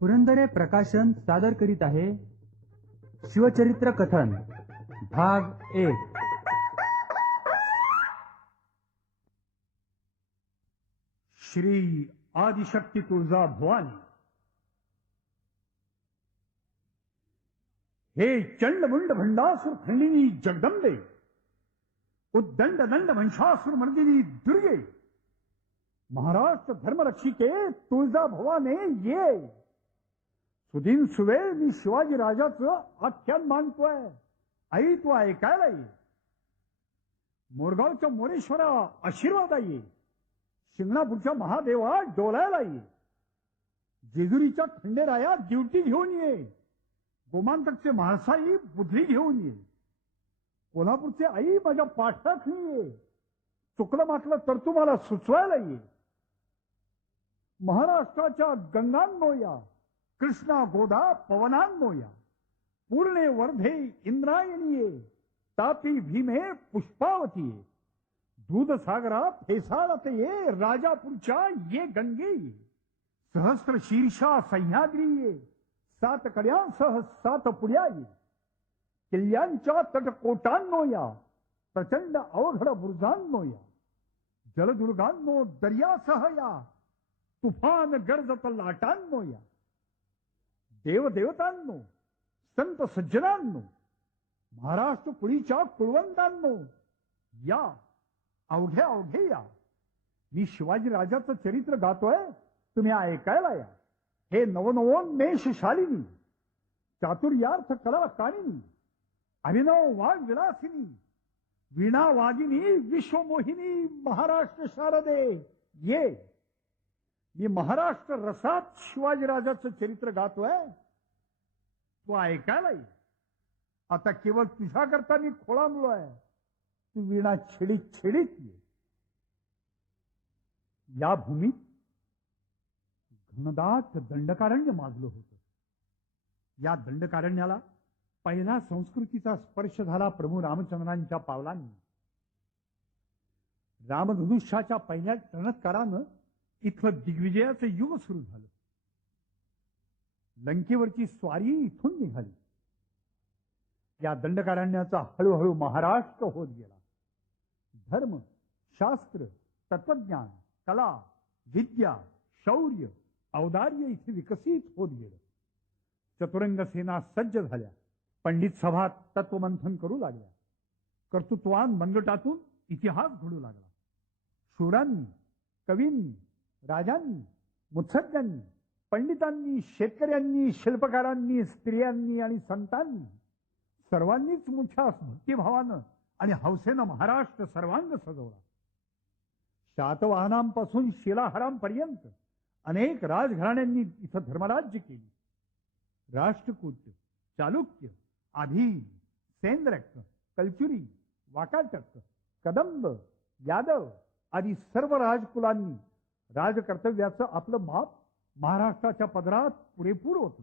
पुरंदरे प्रकाशन सादर करीत आहे शिवचरित्र कथन भाग 1। श्री आदिशक्ती तुळजा भवानी। हे चंडमुंड भंडासुर खंडिनी जगदंबे, उद्दंड दंड वंशासुर मर्दिनी दुर्गे, महाराष्ट्र धर्मरक्षिके तुळजा भवाने ये। सुदीन सुवेळ मी शिवाजी राजाचं आख्यान मानतोय, आई तू ऐकायला ये। मोरगावच्या मोरेश्वरा आशीर्वाद ये, शिंगणापूरच्या महादेवा डोलायला ये, जेजुरीच्या खंडेराया ड्युटी घेऊन ये, गोमांतकचे म्हाळसाई बुधली घेऊन ये, कोल्हापूरचे आई माझ्या पाठराखणी ये, चुकलं माटलं तर तू मला सुचवायला ये। महाराष्ट्राच्या गंगांनो या, कृष्णा गोदा पवनांनो या, पूर्णे वर्धे इंद्रायणी ये, तापी भीमे पुष्पावती ये, दूधसागरा फेसाळत ये, राजापूरच्या ये गंगे ये, सहस्त्र शीर्षा सह्याद्री ये, सात कड्यांसह सात पुड्या ये, किल्ल्यांच्या तटकोटांनो या, प्रचंड अवघड बुरुजांनो या, जलदुर्गांनो दर्यासह या, तुफान गर्जत लाटांनो या, देवदेवतांनो संत सज्जनांनो, महाराष्ट्र कुळीच्या कुळवंतांनो या, अवघे अवघे या। मी शिवाजी राजाचं चरित्र गातोय, तुम्ही ऐकायला या। हे नवनवोन्मेष शालिनी, चातुर्यार्थ कला कानिनी, अभिनव वाग विलासिनी, वीणा वादिनी विश्वमोहिनी महाराष्ट्र शारदे ये। मी महाराष्ट्र रसात शिवाजी राजाचं चरित्र गातोय, तू ऐकायला ये। आता केवळ तुझ्याकरता मी खोळंबलोय, तू वीणा छेडीत छेडीत ये। या भूमीत घनदाट दंडकारण्य माजलं होतं। या दंडकारण्याला पहिला संस्कृतीचा स्पर्श झाला प्रभू रामचंद्रांच्या पावलांनी। रामधनुष्याच्या पहिल्या चमत्कारानं इथलं दिग्विजयाचं युग सुरू झालं। लंकेवरची स्वारी इथून निघाली। या दंडकारण्याचा हळूहळू महाराष्ट्र होत गेला। धर्म, शास्त्र, तत्वज्ञान, कला, विद्या, शौर्य, औदार्य इथे विकसित होत गेलं। चतुरंग सेना सज्ज झाल्या, पंडित सभा तत्वमंथन करू लागल्या, कर्तृत्वान मनगटातून इतिहास घडू लागला। शूरांनी, कवींनी, राजांनी, मुत्सद्यांनी, पंडितांनी, शेतकऱ्यांनी, शिल्पकारांनी, स्त्रियांनी आणि संतांनी सर्वांनीच मोठ्या भक्तिभावानं आणि हौसेनं महाराष्ट्र सर्वांग सजवला। शातवाहनांपासून शिलाहारांपर्यंत अनेक राजघराण्यांनी इथं धर्मराज्य केली। राष्ट्रकूट, चालुक्य, आभील, सेंद्रक, कलचुरी, वाकाटक, कदंब, यादव आदी सर्व राजकुलांनी राजकर्तव्याचं आपलं माप महाराष्ट्राच्या पदरात पुरेपूर होतं।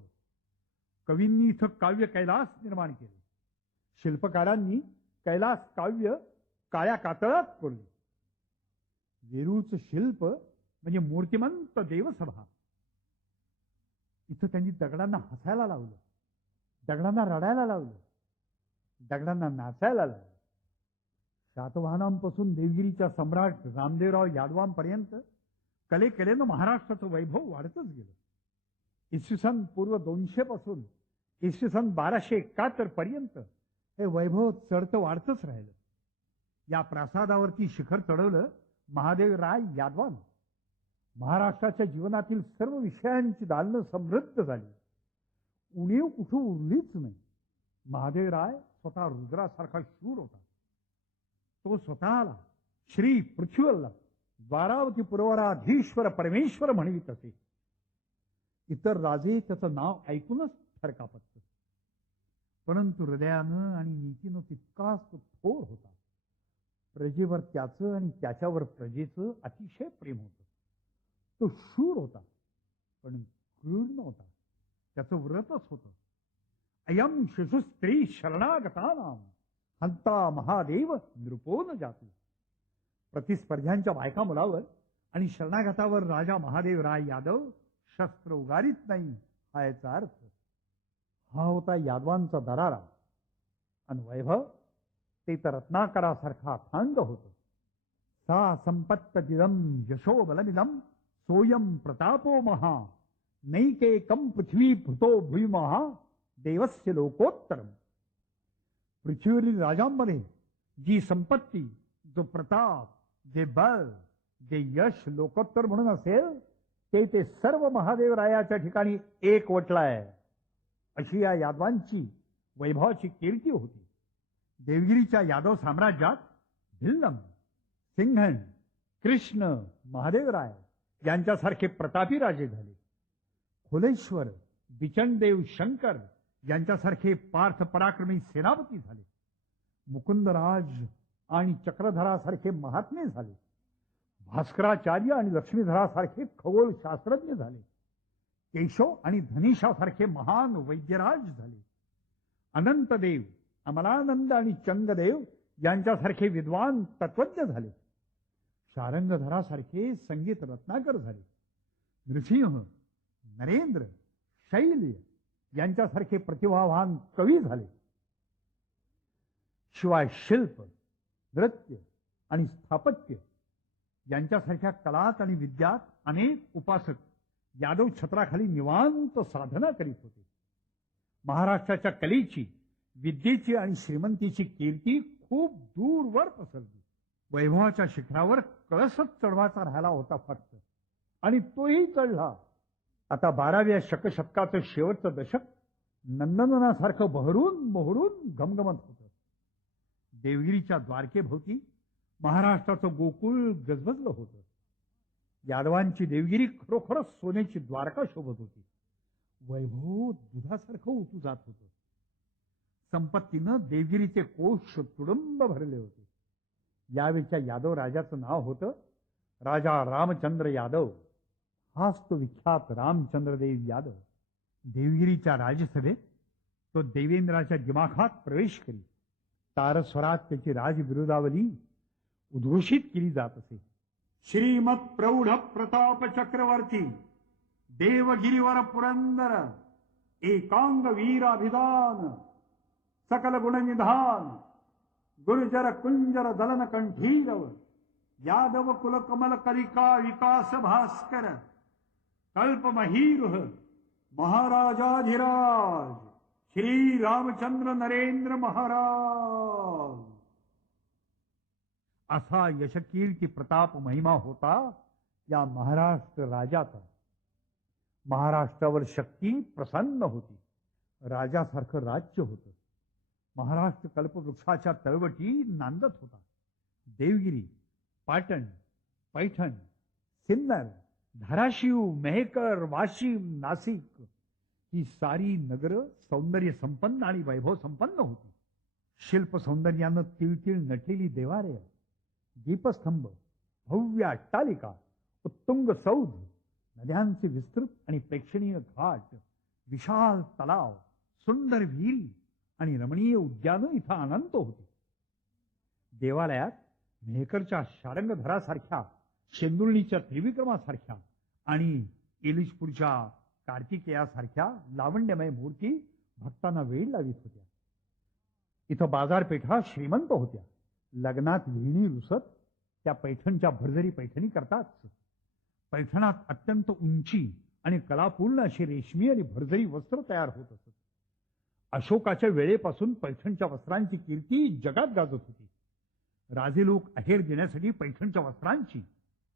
कवींनी इथं काव्य कैलास निर्माण केले। शिल्पकारांनी कैलास काव्य काळ्या कातळात कोरले। वेरूळचं शिल्प म्हणजे मूर्तिमंत देवसभा। इथं त्यांनी दगडांना हसायला लावलं, दगडांना रडायला लावलं, दगडांना नाचायला लावलं। सातवाहनांपासून देवगिरीच्या सम्राट रामदेवराव यादवांपर्यंत कलेकलेनं महाराष्ट्राचं वैभव वाढतच गेलं। इसवी सन पूर्व 200 पासून इसवी सन 1271 पर्यंत हे वैभव चढतं वाढतच राहिलं। या प्रासादावरती शिखर चढवलं महादेव राय यादवान। महाराष्ट्राच्या जीवनातील सर्व विषयांची दालनं समृद्ध झाली, उणीव कुठं उरलीच नाही। महादेव राय स्वतः रुद्रासारखा शूर होता। तो स्वतःला श्री पृथ्वीवल्लभ द्वारावती पुरवराधीश्वर परमेश्वर म्हणवित असे। इतर राजे त्याचं नाव ऐकूनच थरकापत, परंतु हृदयानं आणि नीतीनं तितकाच तो थोर होता। प्रजेवर त्याचं आणि त्याच्यावर प्रजेचं अतिशय प्रेम होतं। तो शूर होता, पण क्रूर नव्हता। त्याचं व्रतच होतं, अयम शिशु स्त्री शरणागतानाम हंता महादेव नृपोन जातो। प्रतिस्पर्ध्यांच्या बायका मुलावर आणि शरणागतावर राजा महादेव राय यादव शस्त्र उगारीत नाही, हा याचा अर्थ. हा होता यादवांचा दरारा. आणि वैभव ते तर रत्नाकरासारखा अथांग होतं. सा संपत्तदिदं यशो बलमिदं सोयम प्रतापो महा नैकेकं पृथ्वी भूतो भूमहा देवस्य लोकोत्तरम. पृथ्वीवरील राजांमध्ये जी संपत्ती, जो प्रताप, जे बल, जे यश लोकोत्तर म्हणून असेल ते सर्व महादेवरायाच्या ठिकाणी एक वटलाय. अशी या यादवांची वैभवाची कीर्ती होती. देवगिरीच्या यादव साम्राज्यात भिल्लम, सिंघन, कृष्ण, महादेवराय यांच्यासारखे प्रतापी राजे झाले. खोलेश्वर, बिचनदेव, शंकर यांच्यासारखे पार्थ पराक्रमी सेनापती झाले. मुकुंदराज आणि चक्रधरासारखे महात्मे झाले. भास्कराचार्य आणि लक्ष्मीधरासारखे खगोल शास्त्रज्ञ झाले. केशव आणि धनीशासारखे महान वैद्यराज झाले. अनंतदेव, अमलानंद आणि चंगदेव यांच्यासारखे विद्वान तत्वज्ञ झाले. शारंगधरासारखे संगीत रत्नाकर झाले. नृसिंह, नरेंद्र, शैल्य यांच्यासारखे प्रतिभावान कवी झाले. शिवाय शिल्प, नृत्य आणि स्थापत्य यांच्यासारख्या कलात आणि विद्यात अनेक उपासक यादव छत्राखाली निवांत साधना करीत होते. महाराष्ट्राच्या कलेची, विद्येची आणि श्रीमंतीची कीर्ती खूप दूरवर पसरली. वैभवाच्या शिखरावर कळसच चढवाचा राहिला होता फक्त, आणि तोही चढला. आता 12व्या शतकाचं शेवटचं दशक नंदनवनासारखं बहरून मोहरून घमघमत होतं. देवगिरीच्या द्वारकेभोवती महाराष्ट्राचं गोकुळ गजबजलं होतं. यादवांची देवगिरी खरोखरच सोन्याची द्वारका शोभत होती. वैभव दुधासारखं उतू जात होतं. संपत्तीनं देवगिरीचे कोश तुडुंब भरले होते. यावेळच्या यादव राजाचं नाव होतं राजा रामचंद्र यादव. हाच तो विख्यात रामचंद्रदेव यादव. देवगिरीच्या राजसभेत तो देवेंद्राच्या दिमाखात प्रवेश करी. तारस्वरात त्याची राजविरोधावली उद्घोषित केली जात असे. श्रीमत प्रौढ प्रताप चक्रवर्ती देवगिरीवर पुरंदर एकांग वीराभिधान सकल गुणनिधान गुर्जर कुंजर दलन कंठीरव यादव कुलकमल कलिका विकास भास्कर कल्पमहीरुह महाराजाधिराज श्री रामचंद्र नरेंद्र महाराज. असा यशकीर्ती प्रताप महिमा होता या महाराष्ट्र राजाचा. महाराष्ट्रावर शक्ती प्रसन्न होती. राजासारखं राज्य होतं. महाराष्ट्र कल्पवृक्षाच्या तळवटी नांदत होता. देवगिरी, पाटण, पैठण, सिन्नर, धाराशिव, मेहकर, वाशिम, नाशिक ही सारी नगर सौंदर्य संपन्न आणि वैभव संपन्न होती. शिल्प सौंदर्यानं तिळतिळ नटलेली देवालय, दीपस्तंभ, भव्य अट्टालिका, उत्तुंग सौध, नद्यांचे विस्तृत आणि प्रेक्षणीय घाट, विशाल तलाव, सुंदर विहिरी आणि रमणीय उद्यानं इथं अनंत होती. देवालयात मेहकरच्या शारंगधरासारख्या, शेंदुर्णीच्या त्रिविक्रमासारख्या आणि इलिशपूरच्या कार्तिकेयासारख्या लावण्यमय मूर्ती भक्तांना वेळ लावित होत्या. इथं बाजारपेठा श्रीमंत होत्या. लग्नात विहिणी रुसत त्या पैठणच्या भरजरी पैठणी करतात. पैठणात अत्यंत उंची आणि कलापूर्ण अशी रेशमी आणि भरजरी वस्त्र तयार होत असत. अशोकाच्या वेळेपासून पैठणच्या वस्त्रांची कीर्ती जगात गाजत होती. राजे लोक अहेर देण्यासाठी पैठणच्या वस्त्रांची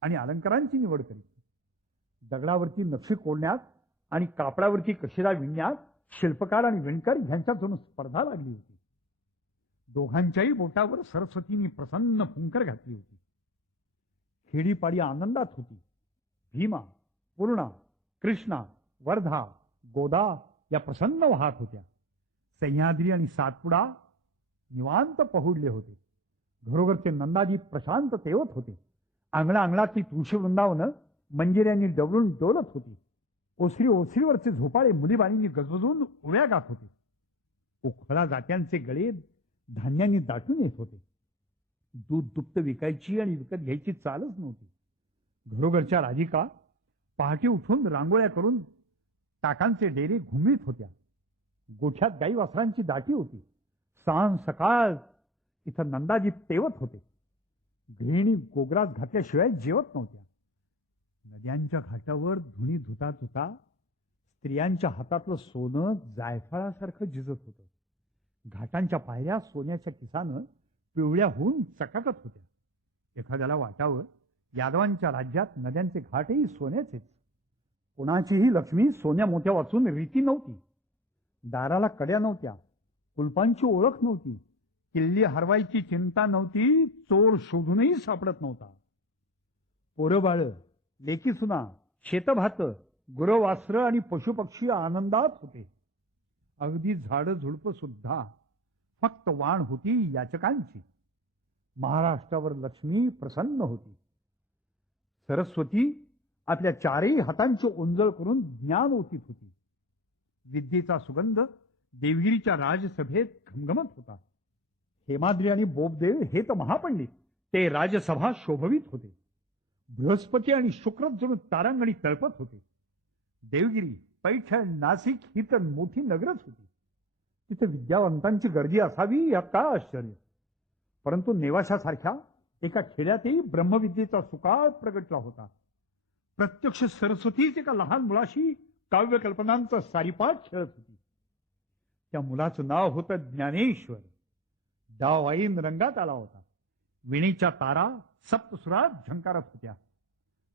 आणि अलंकारांची निवड करीत. दगडावरती नक्षी कोरण्यात आणि कापडावरती कशिदा विणण्यात शिल्पकार आणि विणकर यांच्यात जणू स्पर्धा लागली होती. दोघांच्याही बोटावर सरस्वतीने प्रसन्न फुंकर घातली होती. खेडीपाडी आनंदात होती. भीमा, पूर्णा, कृष्णा, वर्धा, गोदा या प्रसन्न वाहत होत्या. सह्याद्री आणि सातपुडा निवांत पहुडले होते. घरोघरचे नंदादीप प्रशांत तेवत होते. अंगणातली तुळशी वृंदावनं मंजिऱ्यांनी डवळून डोलत होती. ओसरीवरचे झोपाळे मुलीबाळींनी गजबजून उड्या गात होते. उखळा जात्यांचे गळे धान्यांनी दाटून येत होते. दूध दुप्त विकायची आणि विकत घ्यायची चालच नव्हती. घरोघरच्या राधिका पहाटे उठून रांगोळ्या करून टाकांचे डेरे घुमीत होत्या. गोठ्यात गाई वासरांची दाटी होती. सांज सकाळ इथं नंदाजी तेवत होते. गृहिणी गोग्रास घातल्याशिवाय जेवत नव्हत्या. नद्यांच्या घाटावर धुणी धुता धुता स्त्रियांच्या हातातलं सोनं जायफळासारखं झिजत होतं. घाटांच्या पायऱ्या सोन्याच्या किसानं पिवळ्या होऊन चकाकत होत्या. एखाद्याला वाटावं, यादवांच्या राज्यात नद्यांचे घाटही सोन्याचेच. कोणाचीही लक्ष्मी सोन्या मोत्या वाचून रीती नव्हती. दाराला कड्या नव्हत्या, कुलपांची ओळख नव्हती, किल्ली हरवायची चिंता नव्हती, चोर शोधूनही सापडत नव्हता. पोरं बाळ, लेकी सुना, शेतभात, गुरवास्त्र आणि पशुपक्षी आनंदात होते. अगदी झाडं झुडपं सुद्धा. फक्त वाण होती याचकांची. महाराष्ट्रावर लक्ष्मी प्रसन्न होती. सरस्वती आपल्या चारही हातांची ओंजळ करून ज्ञान ओतीत होती. विद्येचा सुगंध देवगिरीच्या राजसभेत घमघमत होता. हेमाद्री आणि बोबदेव हे तर महापंडित, ते राजसभा शोभवित होते. बृहस्पती आणि शुक्र जणू तारांगणी तळपत होते. देवगिरी, पैठण, नाशिक ही तर मोठी नगरच होती. तिथे विद्यावंतांची गर्दी असावी यात काय आश्चर्य. परंतु नेवाशासारख्या एका खेड्यातही ब्रह्मविद्येचा सुकाळ प्रगटला होता. प्रत्यक्ष सरस्वतीच एका लहान मुलाशी काव्यकल्पनांचा सारीपाठ खेळत होती. त्या मुलाचं नाव होतं ज्ञानेश्वर. डाव ऐन रंगात आला होता. विणीच्या तारा सप्तसुरात झंकारत होत्या.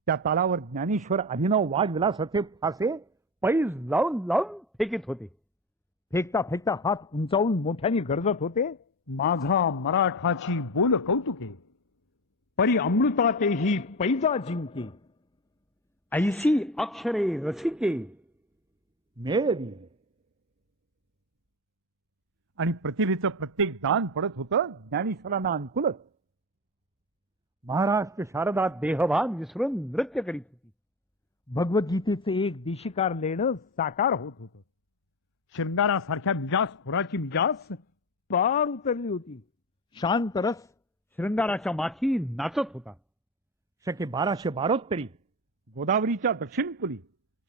त्या तालावर ज्ञानेश्वर अभिनव वाघविलासाचे फासे पैज लावून लावून फेकीत होते. फेकता फेकता हात उंचावून मोठ्याने गरजत होते. माझा मराठाची बोल कौतुके, परी अमृतातेही पैजा जिंके, ऐसी अक्षरे रसिके मेळवी. आणि प्रतिभेचं प्रत्येक दान पडत होतं ज्ञानेश्वरांना अनुकूलच. महाराष्ट्र शारदा देहभान विसरून नृत्य करीत होती. भगवद्गीतेचे एक देशिकार लेणं साकार होत होतं. शृंगारासारख्या मिजाज खोराची मिजाज पार उतरली होती. शांत रस शृंगाराच्या माथी नाचत होता. शके 1212 गोदावरीच्या दक्षिणकुली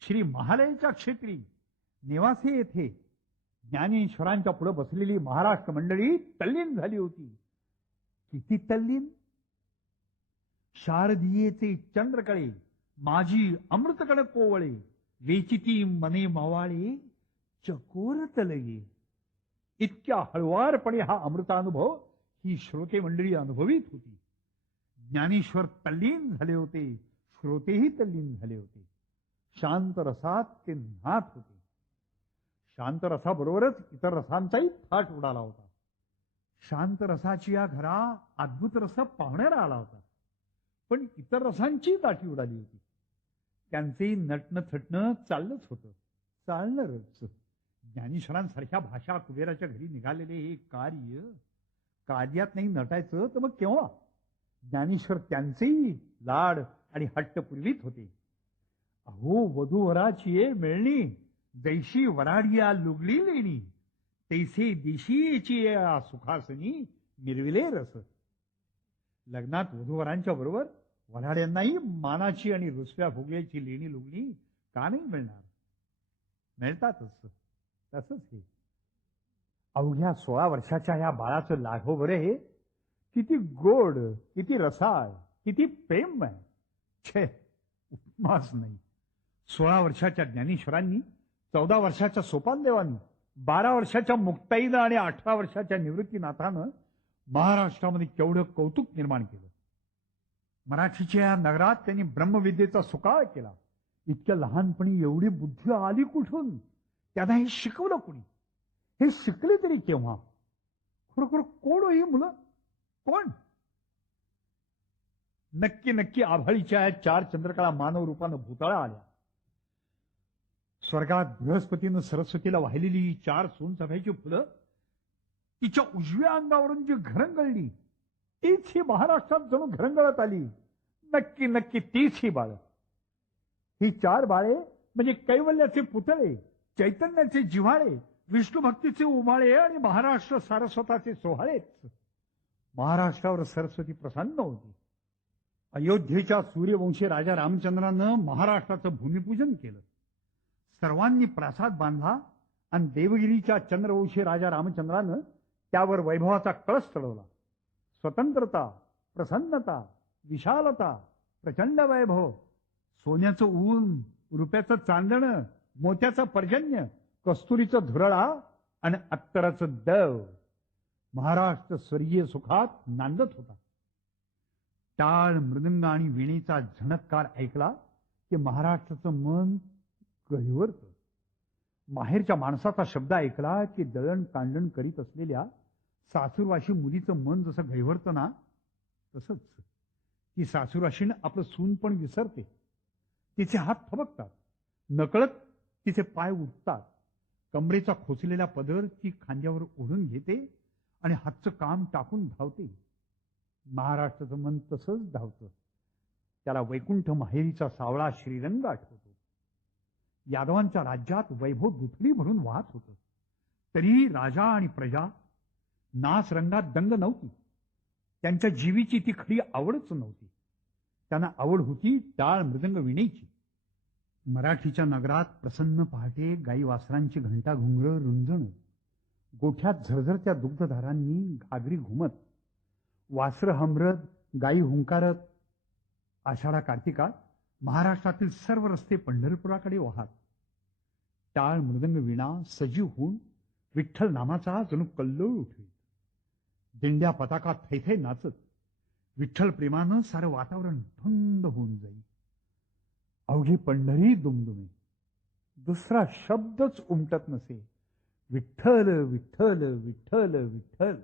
श्री महालयाच्या क्षेत्री नेवासे येथे ज्ञानेश्वरांच्या पुढे बसलेली महाराष्ट्र मंडळी तल्लीन झाली होती. किती तल्लीन? शारदीयेचे चंद्रकळे माझी अमृतकड कोवळे, वेचिती मने मावाळे चकोर तलगे. इतक्या हळुवारपणे हा अमृतानुभव ही श्रोते मंडळी अनुभवित होती. ज्ञानेश्वर तल्लीन झाले होते, श्रोतेही तल्लीन झाले होते. शांत रसात ते न्हात होते. शांत रसाबरोबरच इतर रसांचाही थाट उडाला होता. शांत रसाची या घरा अद्भुत रस पाहुण्याला आला होता. पण इतर रसांची दाटी उडाली होती. त्यांचे नटणं थटणं चाललंच होतं, चालणारच. ज्ञानेश्वरांसारख्या भाषा कुबेराच्या घरी निघालेले हे कार्यात नाही नटायचं तर मग केव्हा? ज्ञानेश्वर त्यांचेही लाड आणि हट्ट पुरवीत होते. अहो वधूवराची मिळणी, जैशी वराडिया लुगली लेणी, तैसे देशीची सुखासनी मिरविले रस. लग्नात वधूवरांच्या बरोबर वऱ्हाड्यांनाही मानाची आणि रुसव्या भोगल्याची लेणी लुगणी का नाही मिळणार? मिळतातच. तसंच हे अवघ्या 16 वर्षाच्या या बाळाचं लाघव बरे हे किती गोड, किती रसाळ, किती प्रेममय. छे, उपमाच नाही. 16 वर्षाच्या ज्ञानेश्वरांनी, 14 वर्षाच्या सोपानदेवांनी, 12 वर्षाच्या मुक्ताईनं आणि 18 वर्षाच्या निवृत्तीनाथानं महाराष्ट्रामध्ये केवढं कौतुक निर्माण केलं. मराठीच्या या नगरात त्यांनी ब्रह्मविद्येचा सुकाळ केला. इतक्या लहानपणी एवढी बुद्धी आली कुठून? त्यांना हे शिकवलं कुणी? हे शिकले तरी केव्हा? खरोखर कोण ही मुलं? कोण? नक्की नक्की आभाळीच्या 4 चंद्रकळा मानव रूपानं भूतळा आल्या. स्वर्गात बृहस्पतीनं सरस्वतीला वाहिलेली 4 सोनचाफ्याची फुलं तिच्या उजव्या अंगावरून जी घरंगळली, तीच ही महाराष्ट्रात जणू घरंगळत आली. नक्की नक्की तीच ही बाळ. ही 4 बाळे म्हणजे कैवल्याचे पुतळे, चैतन्याचे जिव्हाळे, विष्णू भक्तीचे उमाळे आणि महाराष्ट्र सारस्वताचे सोहळेच. महाराष्ट्रावर सरस्वती प्रसन्न होती. अयोध्येच्या सूर्यवंशी राजा रामचंद्रानं महाराष्ट्राचं भूमिपूजन केलं. सर्वांनी प्रासाद बांधला आणि देवगिरीच्या चंद्रवंशी राजा रामचंद्रानं त्यावर वैभवाचा कळस चढवला. स्वतंत्रता, प्रसन्नता, विशालता, प्रचंड वैभव, सोन्याचं ऊन, रुपयाचं चांदणं, मोत्याचं पर्जन्य, कस्तुरीचं धुरळा आणि अत्तराचं दव. महाराष्ट्र स्वर्गीय सुखात नांदत होता. टाळ, मृदंग आणि वीणेचा झणत्कार ऐकला की महाराष्ट्राचं मन गहिवरतं. माहेरच्या माणसाचा शब्द ऐकला की दळण कांडण करीत असलेल्या सासूरवाशी मुलीचं मन जसं गहिवरतं ना, तसंच ती सासूरवाशीनं आपलं सून पण विसरते. तिचे हात थबकतात, नकळत तिचे पाय उठतात. कमरेचा खोचलेला पदर ती खांद्यावर ओढून घेते आणि हातचं काम टाकून धावते. महाराष्ट्राचं मन तसंच धावतं. त्याला वैकुंठ माहेरीचा सावळा श्रीरंग आठवतो. यादवांच्या राज्यात वैभव दुथडी भरून वाहत होतं. तरीही राजा आणि प्रजा नाच रंगात दंग नव्हती. त्यांच्या जीवीची ती खरी आवडच नव्हती. त्यांना आवड होती टाळ, मृदंग, वीणेची. मराठीच्या नगरात प्रसन्न पहाटे गाई वासरांची घंटा घुंगरं रुंजणं, गोठ्यात झरझरत्या दुग्धधारांनी घागरी घुमत, वासरं हमरत, गायी हुंकारत. आषाढा कार्तिकात महाराष्ट्रातील सर्व रस्ते पंढरपुराकडे वाहत. टाळ, मृदंग, वीणा सजीव होऊन विठ्ठल नामाचा जणू कल्लोळ उठवीत. दिंड्या पताका थैथै नाचत. विठ्ठल प्रेमानं सारं वातावरण थंड होऊन जाई. अवघी पंढरी दुमदुमे. दुसरा शब्दच उमटत नसे. विठ्ठल विठ्ठल विठ्ठल विठ्ठल.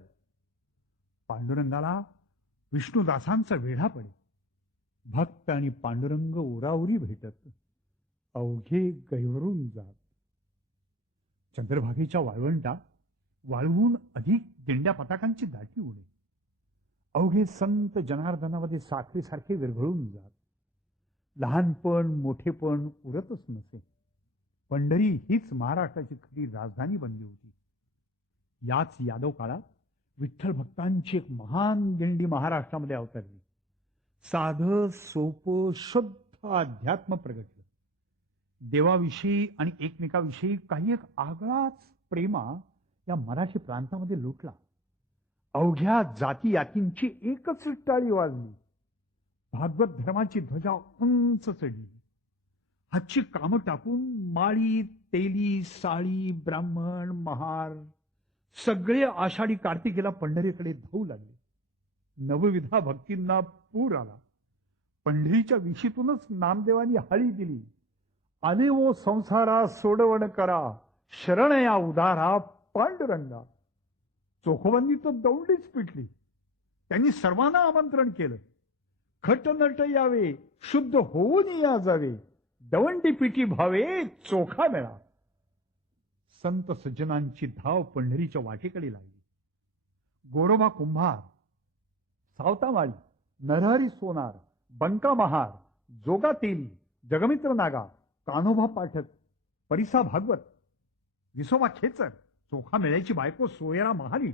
पांडुरंगाला विष्णुदासांचा वेढा पडे. भक्त आणि पांडुरंग ओराओरी भेटत. अवघे गैवरून जात. चंद्रभागेच्या वाळवंटा वाळवून अधिक दिंड्या पताकांची दाटी उडे. अवघे संत जनार्दनामध्ये साखरेसारखे विरघळून जात. लहानपण मोठेपण उरतच नसे. पंढरी हीच महाराष्ट्राची खरी राजधानी बनली होती. याच यादव काळात विठ्ठल भक्तांची एक महान दिंडी महाराष्ट्रामध्ये अवतरली. साधं सोपं शुद्ध अध्यात्म प्रगटलं. देवाविषयी आणि एकमेकाविषयी काही एक आगळाच प्रेमा या मराठी प्रांतामध्ये लुटला. अवघ्या जाती यातींची एकच टाळी वाजली. भागवत धर्माची ध्वजा उंच चढली. हातची कामं टाकून माळी, तेली, साळी, ब्राह्मण, महार सगळे आषाढी कार्तिकेला पंढरीकडे धावू लागले. नवविधा भक्तींना पूर आला. पंढरीच्या विशीतूनच नामदेवांनी हाळी दिली. आले वो संसारा सोडवण करा, शरण या उदारा पांडुरंगा. चोखोबांनी तर दौंडीच पिटली. त्यांनी सर्वांना आमंत्रण केलं. खटनट यावे, शुद्ध होऊन या जावे, दवंडी पिटी भावे, चोखा मेळा. संत सज्जनांची धाव पंढरीच्या वाटेकडे लागली. गोरोबा कुंभार, सावतामाळी, नरहरी सोनार, बंका महार, जोगा तेली, जगमित्र नागा, कान्होबा पाठक, परिसा भागवत, विसोबा खेचर, चोखा मेळ्याची बायको सोयरा महाली,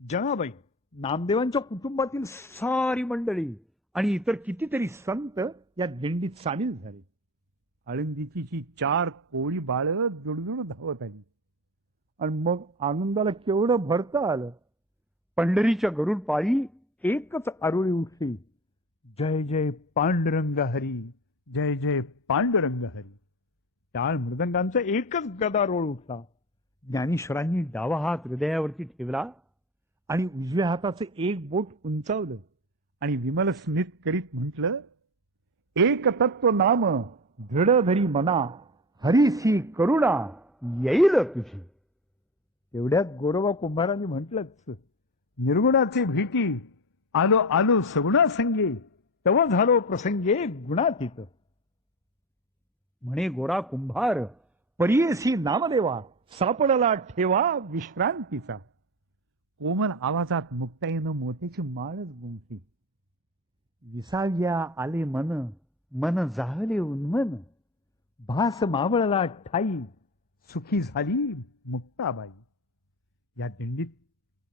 जनाबाई, नामदेवांच्या कुटुंबातील सारी मंडळी आणि इतर कितीतरी संत या दिंडीत सामील झाले. आळंदीची जी 4 कोळी बाळ जुडजुड धावत आली आणि मग आनंदाला केवढं भरता आलं. पंढरीच्या गरुड पाळी एकच आरुळी उठली. जय जय पांडुरंग हरी, जय जय पांडुरंग हरी. टाळ मृदंगांचा एकच गदारोळ उठला. ज्ञानेश्वरांनी डावा हात हृदयावरती ठेवला आणि उजव्या हाताचं एक बोट उंचावलं आणि विमल स्मित करीत म्हटलं, एक तत्व नाम दृढ धरी मना, हरीसी करुणा येईल तुझी. तेवढ्यात गोरोबा कुंभारांनी म्हटलंच, निर्गुणाचे भीती आलो आलो सगुणा संगे, तव झालो प्रसंगे गुणातीत. म्हणे गोरा कुंभार, परियेसी नामदेवा, सापडला ठेवा विश्रांतीचा. कोमल आवाजात मुक्ताईनं मोत्याची माळच गुंफली. विसाव्या आले मन, मन जाहले उन्मन, भास मावळला ठाई, सुखी झाली मुक्ताबाई. या दिंडीत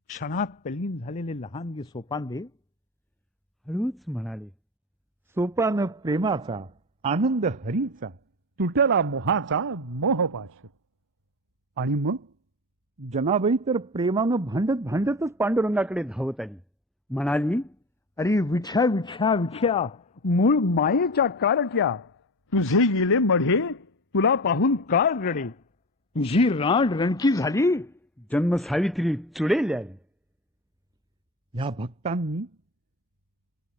क्षणात तल्लीन झालेले लहानगे सोपानदेव हळूच म्हणाले, सोपान प्रेमाचा, आनंद हरीचा, तुटला मोहाचा मोहपाश. आणि मग जनाबाई तर प्रेमानं भांडत भांडतच पांडुरंगाकडे धावत आली. म्हणाली, अरे विठ्या विठ्या विठ्या, मूळ मायेच्या कारट्या, तुझे गेले मढे, तुला पाहून काळ रडे. तुझी राण रणकी झाली, जन्म सावित्री चुडेल आली. या भक्तांनी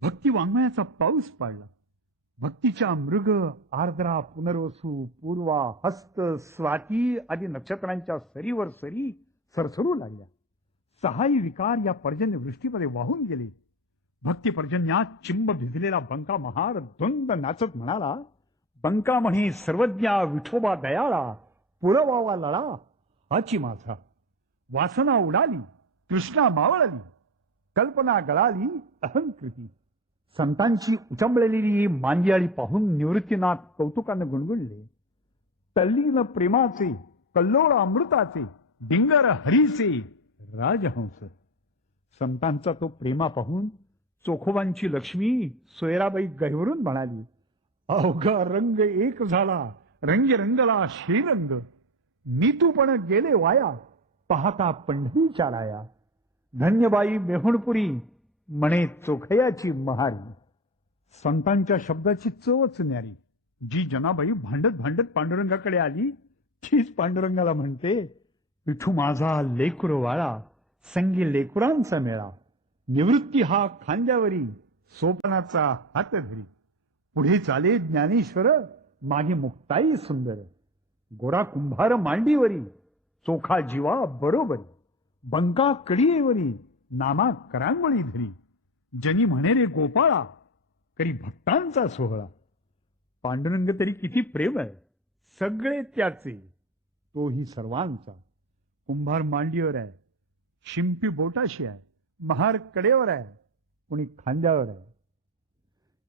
भक्ती वाङ्मयाचा पाऊस पाडला. भक्तीच्या मृग, आर्द्रा, पुनर्वसू, पूर्वा, हस्त, स्वाती आदी नक्षत्रांच्या सरीवर सरी सरसरू लागल्या. सहाही विकार या पर्जन्यवृष्टीमध्ये वाहून गेले. भक्ती पर्जन्यात चिंब भिजलेला बंका महार द्वंद नाचत म्हणाला, बंका म्हणे सर्वज्ञा विठोबा दयाळा, पुरवावा लळा हाची माझा. वासना उडाली, तृष्णा मावळली, कल्पना गळाली अहंकृती. संतांची उचंबळलेली मांदियाळी पाहून निवृत्तीनाथ कौतुकानं गुणगुणले, तल्लीन प्रेमाचे, कल्लोळ अमृताचे, डिंगर हरीचे राजहंस. संतांचा तो प्रेमा पाहून चोखोबांची लक्ष्मी सोयराबाई गहिवरून म्हणाली, अवघा रंग एक झाला, रंग रंगला श्रीरंग. मी तू पण गेले वाया, पाहता पंढरीच्या राया. धन्यबाई मेहुणपुरी म्हणे चोखयाची महारी. संतांच्या शब्दाची चवच न्यारी. जी जनाबाई भांडत भांडत पांडुरंगाकडे आली, तीच पांडुरंगाला म्हणते, विठू माझा लेकुर वाळा, संगी लेकुरांचा मेळा. निवृत्ती हा खांद्यावरी, सोपनाचा हात धरी. पुढे चाले ज्ञानेश्वर, मागे मुक्ताई सुंदर. गोरा कुंभार मांडीवरी, चोखा जीवा बरोबरी. बंका कडीयेवरी, नामा करांगोळी धरी. जनी म्हणे रे गोपाळा, करी भक्तांचा सोहळा. पांडुरंग तरी किती प्रेम आहे, सगळे त्याचे, तोही सर्वांचा. कुंभार मांडीवर आहे, शिंपी बोटाशी आहे, महार कडेवर आहे, कोणी खांद्यावर आहे.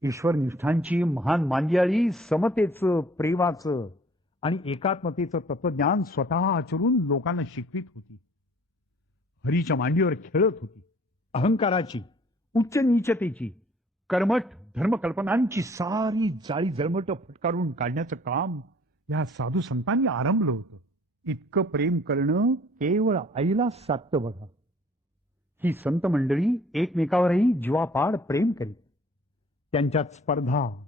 ईश्वर निष्ठांची महान मांदियाळी समतेचं, प्रेमाचं आणि एकात्मतेचं तत्वज्ञान स्वतः आचरून लोकांना शिकवित होती. हरीच्या मांडीवर खेळत होती. अहंकाराची, उच्च नीचतेची, कर्मठ धर्मकल्पनांची सारी जाळी जळमट फटकारून काढण्याचं काम या साधू संतांनी आरंभलं होतं. इतकं प्रेम करणं केवळ आईला साधतं बघा. ही संत मंडळी एकमेकावरही जीवापाड प्रेम करीत. त्यांच्यात स्पर्धा,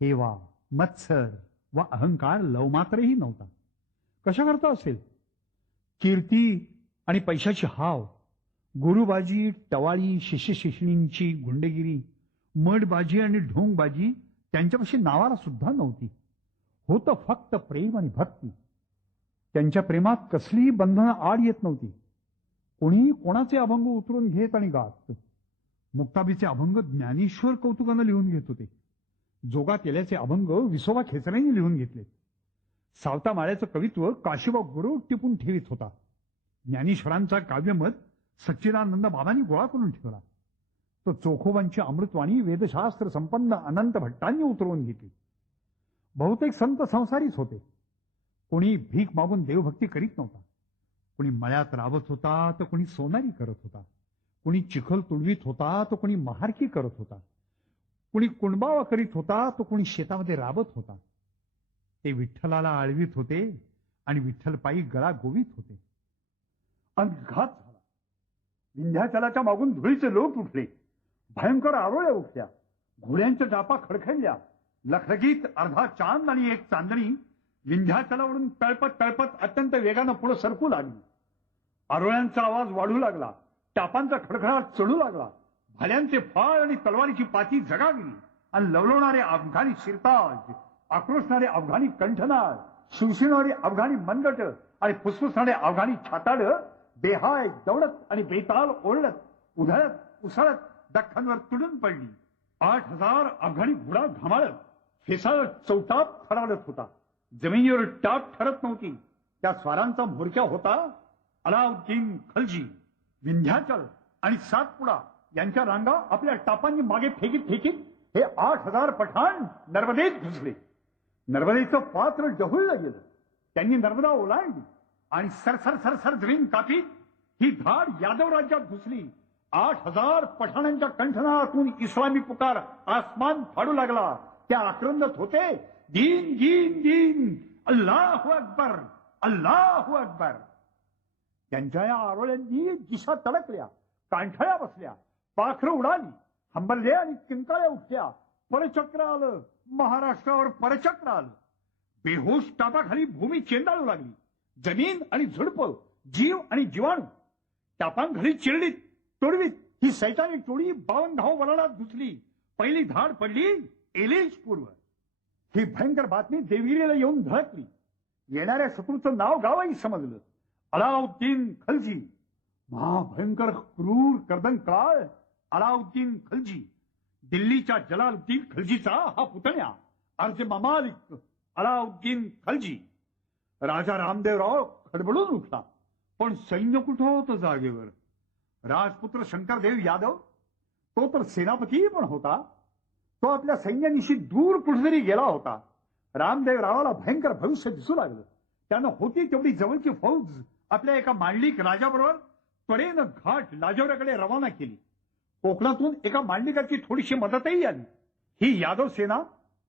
हेवा, मत्सर व अहंकार लवमात्रही नव्हता. कशा करता असेल? कीर्ती आणि पैशाची हाव, गुरुबाजी, टवाळी, शिष्य शिष्णींची गुंडेगिरी, मडबाजी आणि ढोंगबाजी त्यांच्यापाशी नावाला सुद्धा नव्हती. होतं फक्त प्रेम आणि भक्ती. त्यांच्या प्रेमात कसलीही बंधनं आड येत नव्हती. कोणी कोणाचे अभंग उतरून घेत आणि गात. मुक्ताबीचे अभंग ज्ञानेश्वर कौतुकानं लिहून घेत होते. जोगा तेल्याचे अभंग विसोबा खेचऱ्यांनी लिहून घेतले. सावता माळ्याचं कवित्व काशीबा गुरु टिपून ठेवीत होता. ज्ञानेश्वरांचा काव्यमत सच्चिदानंद बाबांनी गोळा करून ठेवला. तो चोखोबांची अमृतवाणी वेदशास्त्र संपन्न अनंत भट्टांनी उतरवून घेतली. बहुतेक संत संसारीच होते. कोणी भीक मागून देवभक्ती करीत नव्हता. कोणी मळ्यात राबत होता तर कोणी सोनारी करत होता. कोणी चिखल तुडवीत होता तर कोणी महारकी करत होता. कोणी कुणबावा करीत होता तर कोणी शेतामध्ये राबत होता. ते विठ्ठलाला आळवीत होते आणि विठ्ठलपायी गळा गोवीत होते. घात झाला. विंध्याचलाच्या मागून धुळीचे लोक उठले. भयंकर आरोळ्या उठल्या. घोड्यांच्या जापा खडखडल्या. लखलखीत अर्धा चांद आणि एक चांदणी विंध्याचलावरून तळपत तळपत अत्यंत वेगानं पुढे सरकू लागली. आरोळ्यांचा आवाज वाढू लागला. टापांचा खडखडाट चढू लागला. भाल्यांचे फाळ आणि तलवारीची पाती जगागली आणि लवलवणारे अफगाणी शिरताज, आक्रोशणारे अफगाणी कंठनाळ, शिवशिवणारे अफगाणी मनगट आणि फुसफुसणारे अफगाणी छाताड बेहाय दौडत आणि बेताल ओरडत उधळत उसळत दख्खनवर तुडून पडली. 8,000 अफगाणी घोडा घामाळत फेसाळत चौटाप थराडत होता. जमिनीवर टाप ठरत नव्हती. त्या स्वारांचा मोर्चा होता अलाउद्दीन खलजी. विंध्याचल आणि सातपुडा यांच्या रांगा आपल्या टापांनी मागे फेकीत फेकीत हे 8,000 पठाण नर्मदेत घुसले. नर्मदेचं पात्र डहुळलं गेलं. त्यांनी नर्मदा ओलांडली आणि सरसर सरसर जमीन कापीत ही धाड यादव राज्यात घुसली. 8,000 पठाणांच्या कंठनातून इस्लामी पुकार आसमान फाडू लागला. त्या आक्रंदत होते दीन दीन दीन, अल्लाहू अकबर, अल्लाहू अकबर. त्यांच्या या आरोळ्यांनी दिशा तडकल्या, कांठळ्या बसल्या, पाखरं उडाली, हंबरले आणि किंकाळ्या उठल्या. परचक्र आलं, महाराष्ट्रावर परचक्र आलं. बेहोश टापाखाली भूमी चेंदाळू लागली. जमीन आणि झुडप, जीव आणि जीवाणू टापांखाली चिरडीत तोडवीत ही सैतानी टोळी 52 धाव वरणात घुसली. पहिली धाड पडली एलिशपूरवर. ही भयंकर बातमी देवगिरीला येऊन धडकली. येणाऱ्या शत्रूचं नाव गावही समजलं. अलाउद्दीन खलजी. महाभयंकर क्रूर कर्दनकाळ अलाउद्दीन खलजी. दिल्लीच्या जलालुद्दीन खलजीचा हा पुतण्या अर्ज ममालिक अलाउद्दीन खलजी. राजा रामदेवराव खडबडून उठला, पण सैन्य कुठं होतं जागेवर. राजपुत्र शंकरदेव यादव तो तर सेनापती पण होता. तो आपल्या सैन्यानिशी दूर कुठेतरी गेला होता. रामदेवरावाला भयंकर भविष्य दिसू लागलं. त्यानं होती तेवढी जवळची फौज आपल्या एका मांडलिक राजाबरोबर त्वरेनं घाट लाजोऱ्याकडे रवाना केली. कोकणातून एका मांडलिकाची थोडीशी मदतही आली. ही यादव सेना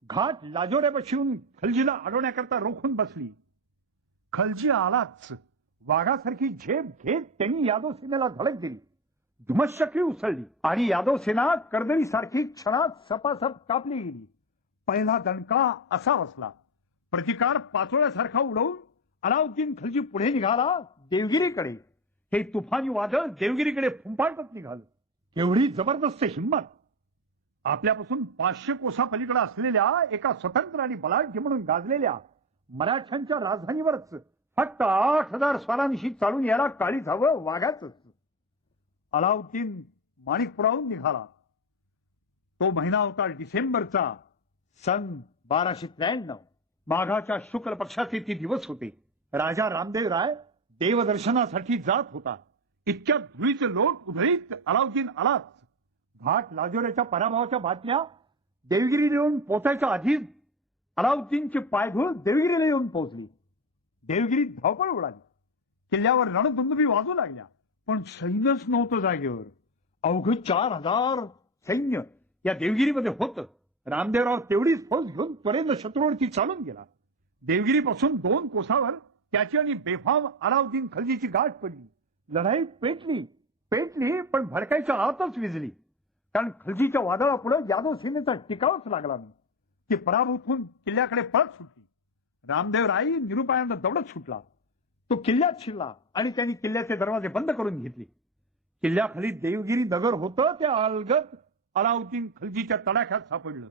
घाट लाजोऱ्यापाशी येऊन खलजीला अडवण्याकरता रोखून बसली. खलजी आलाच. वाघासारखी झेप घेत त्यांनी यादव सेनेला धडक दिली. धुमश्चक्री उसळली आणि यादव सेना कर्दळीसारखी क्षणात सपासप कापली गेली. पहिला दणका असा बसला. प्रतिकार पाचोळ्यासारखा उडवून अलाउद्दीन खलजी पुढे निघाला देवगिरीकडे. हे तुफानी वादळ देवगिरीकडे फुंपाटत निघालं. एवढी जबरदस्त हिंमत. आपल्यापासून 500 कोसा पलीकडे असलेल्या एका स्वतंत्र आणि बलाढ्य म्हणून गाजलेल्या मराठ्यांच्या राजधानीवरच फक्त 8000 स्वारांशी चालून याला काळी जावं वाघाच. अलाउद्दीन माणिकपुराहून निघाला. तो महिना होता डिसेंबरचा सन 1293. माघाच्या शुक्ल पक्षाचे ते दिवस होते. राजा रामदेव राय देवदर्शनासाठी जात होता. इतक्या धुळीचे लोट उधळीत अलाउद्दीन आलाच. घाट लाजोऱ्याच्या पराभवाच्या बातम्या देवगिरीला येऊन पोचायच्या आधीच अलाउद्दीनची पायधूळ देवगिरीला येऊन पोहोचली. देवगिरीत धावपळ उडाली. किल्ल्यावर रणदुंदुभी वाजू लागल्या, पण सैन्यच नव्हतं जागेवर. अवघं 4000 सैन्य या देवगिरीमध्ये होतं. रामदेवराव तेवढीच फौज घेऊन त्वरेनं शत्रूवरती चालून गेला. देवगिरीपासून 2 कोसावर त्याची आणि बेफाम अलाउद्दीन खलजीची गाठ पडली. लढाई पेटली पण भडकायच्या आतच विजली. कारण खलजीच्या वादळापुढे यादव सेनेचा टिकावच लागला नाही. ती पराभूत होऊन किल्ल्याकडे परत सुटली. रामदेवराय निरुपायानं दौडत सुटला. तो किल्ल्यात शिरला आणि त्यांनी किल्ल्याचे दरवाजे बंद करून घेतले. किल्ल्याखाली देवगिरी नगर होतं. त्या अलगद अलाउद्दीन खलजीच्या तडाख्यात सापडलं.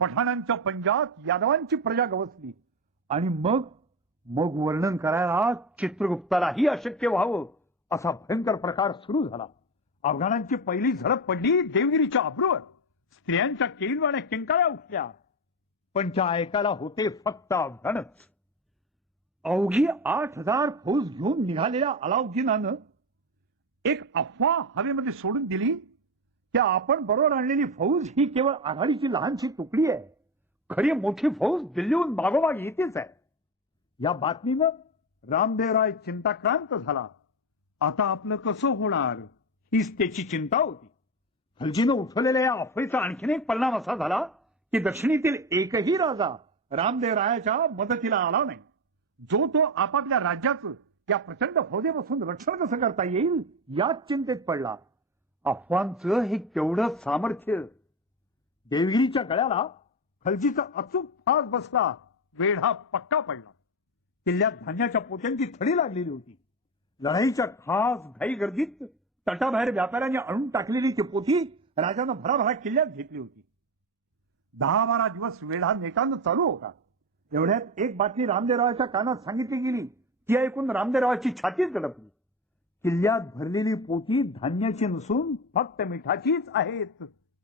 पठाणांच्या पंजात यादवांची प्रजा गवसली. आणि मग वर्णन करायला चित्रगुप्तालाही अशक्य व्हावं असा भयंकर प्रकार सुरू झाला. अफगाणांची पहिली झडप पडली देवगिरीच्या अब्रूवर. स्त्रियांच्या केळीवाण्या किंकाळ्या उठल्या, पण त्या ऐकायला होते फक्त अफगाणच. अवघी 8000 फौज घेऊन निघालेल्या अलाउद्दीनानं एक अफवा हवेमध्ये सोडून दिली की आपण बरोबर आणलेली फौज ही केवळ आघाडीची लहानशी तुकडी आहे. खरी मोठी फौज दिल्लीहून मागोमाग येतेच आहे. या बातमीनं रामदेवराय चिंताक्रांत झाला. आता आपलं कसं होणार हीच त्याची चिंता होती. खलजीनं उठवलेल्या या अफवेचा आणखीन एक परिणाम असा झाला की दक्षिणेतील एकही राजा रामदेवरायाच्या मदतीला आला नाही. जो तो आपापल्या राज्याचं या प्रचंड फौजेपासून रक्षण कसं करता येईल याच चिंतेत पडला. अफवांचं हे केवढं सामर्थ्य. देवगिरीच्या गळ्याला खलजीचा अचूक फास बसला. वेढा पक्का पडला. किल्ल्यात धान्याच्या पोत्यांची थडी लागलेली होती. लढाईच्या खास घाई गर्दीत तटाबाहेर व्यापाऱ्यांनी आणून टाकलेली ती पोथी राजानं भराभरा किल्ल्यात घेतली होती. 10-12 दिवस वेढा नेटानं चालू होता. एवढ्यात एक बातमी रामदेवरावाच्या कानात सांगितली गेली. ती ऐकून रामदेवरावाची छातीच गडपली. किल्ल्यात भरलेली पोथी धान्याची नसून फक्त मिठाचीच आहेत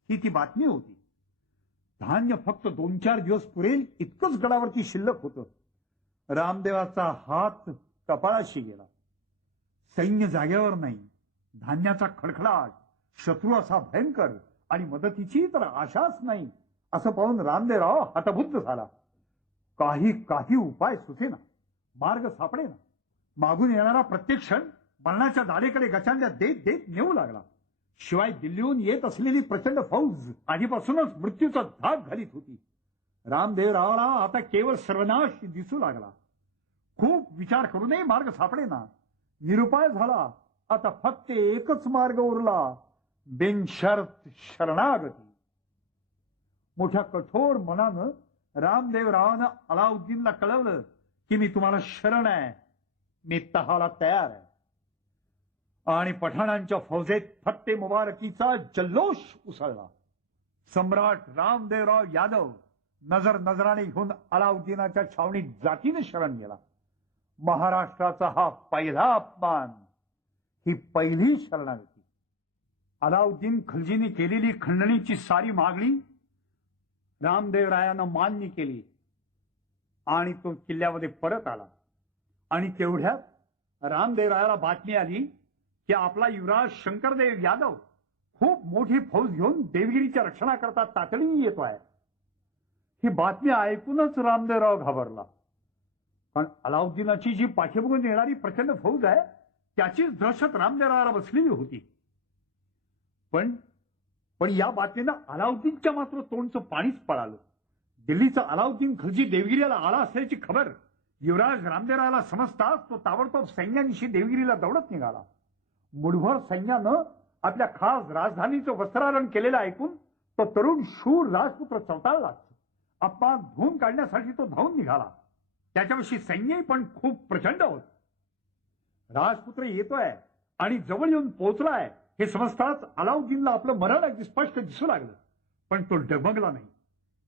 ही ती बातमी होती. धान्य फक्त 2-4 दिवस पुरेल इतकंच गडावरती शिल्लक होतं. रामदेवाचा हात कपाळाशी गेला. सैन्य जागेवर नाही. धान्याचा खडखडाट, शत्रू असा भयंकर आणि मदतीची तर आशाच नाही असं पाहून रामदेवराव हतबुद्ध झाला. काही उपाय सुचेना, मार्ग सापडेना. मागून येणारा प्रत्येक क्षण मरणाच्या दाढेकडे गचांड्या देत देत नेऊ लागला. शिवाय दिल्लीहून येत असलेली प्रचंड फौज आधीपासूनच मृत्यूचा धाक घालीत होती. रामदेवरावाला आता केवळ सर्वनाश दिसू लागला. खूप विचार करूनही मार्ग सापडेना. निरुपाय झाला. आता फक्त एकच मार्ग उरला, बिनशर्त शरणागती. मोठ्या कठोर मनानं रामदेवरावानं अलाउद्दीनला कळवलं की मी तुम्हाला शरण आहे, मी तहाला तयार आहे. आणि पठाणांच्या फौजेत फत्ते मुबारकीचा जल्लोष उसळला. सम्राट रामदेवराव यादव नजर नजराने घेऊन अलाउद्दीनाच्या छावणीत जातीने शरण गेला. महाराष्ट्राचा हा पहिला अपमान, ही पहिली शरणागती. अलाउद्दीन खलजीने केलेली खंडणीची सारी मागणी रामदेवरायानं मान्य केली आणि तो किल्ल्यामध्ये परत आला. आणि तेवढ्यात रामदेवरायाला बातमी आली की आपला युवराज शंकरदेव यादव खूप मोठी फौज घेऊन देवगिरीच्या रक्षणाकरता तातडीने येतो आहे. ही बातमी ऐकूनच रामदेवराव घाबरला. पण अलाउद्दीनाची जी पाठीमागून येणारी प्रचंड फौज आहे त्याचीच दहशत रामदेवरावाला बसलेली होती. पण या बातमीनं अलाउद्दीनच्या मात्र तोंडचं पाणीच पळालं. दिल्लीचा अलाउद्दीन खलजी देवगिरीला आला असल्याची खबर युवराज रामदेवरावाला समजताच तो ताबडतोब सैन्यानिशी देवगिरीला दौडत निघाला. मुठभर सैन्यानं आपल्या खास राजधानीचं वस्त्रारण केलेलं ऐकून तो तरुण शूर राजपुत्र चवताळला. अपमान धुवून काढण्यासाठी तो धावून निघाला. त्याच्याविषयी सैन्यही पण खूप प्रचंड होत. राजपुत्र येतोय आणि जवळ येऊन पोहोचलाय हे समजताच अलाउद्दीनला आपलं मरण अगदी स्पष्ट दिसू लागलं. पण तो डगमगला नाही.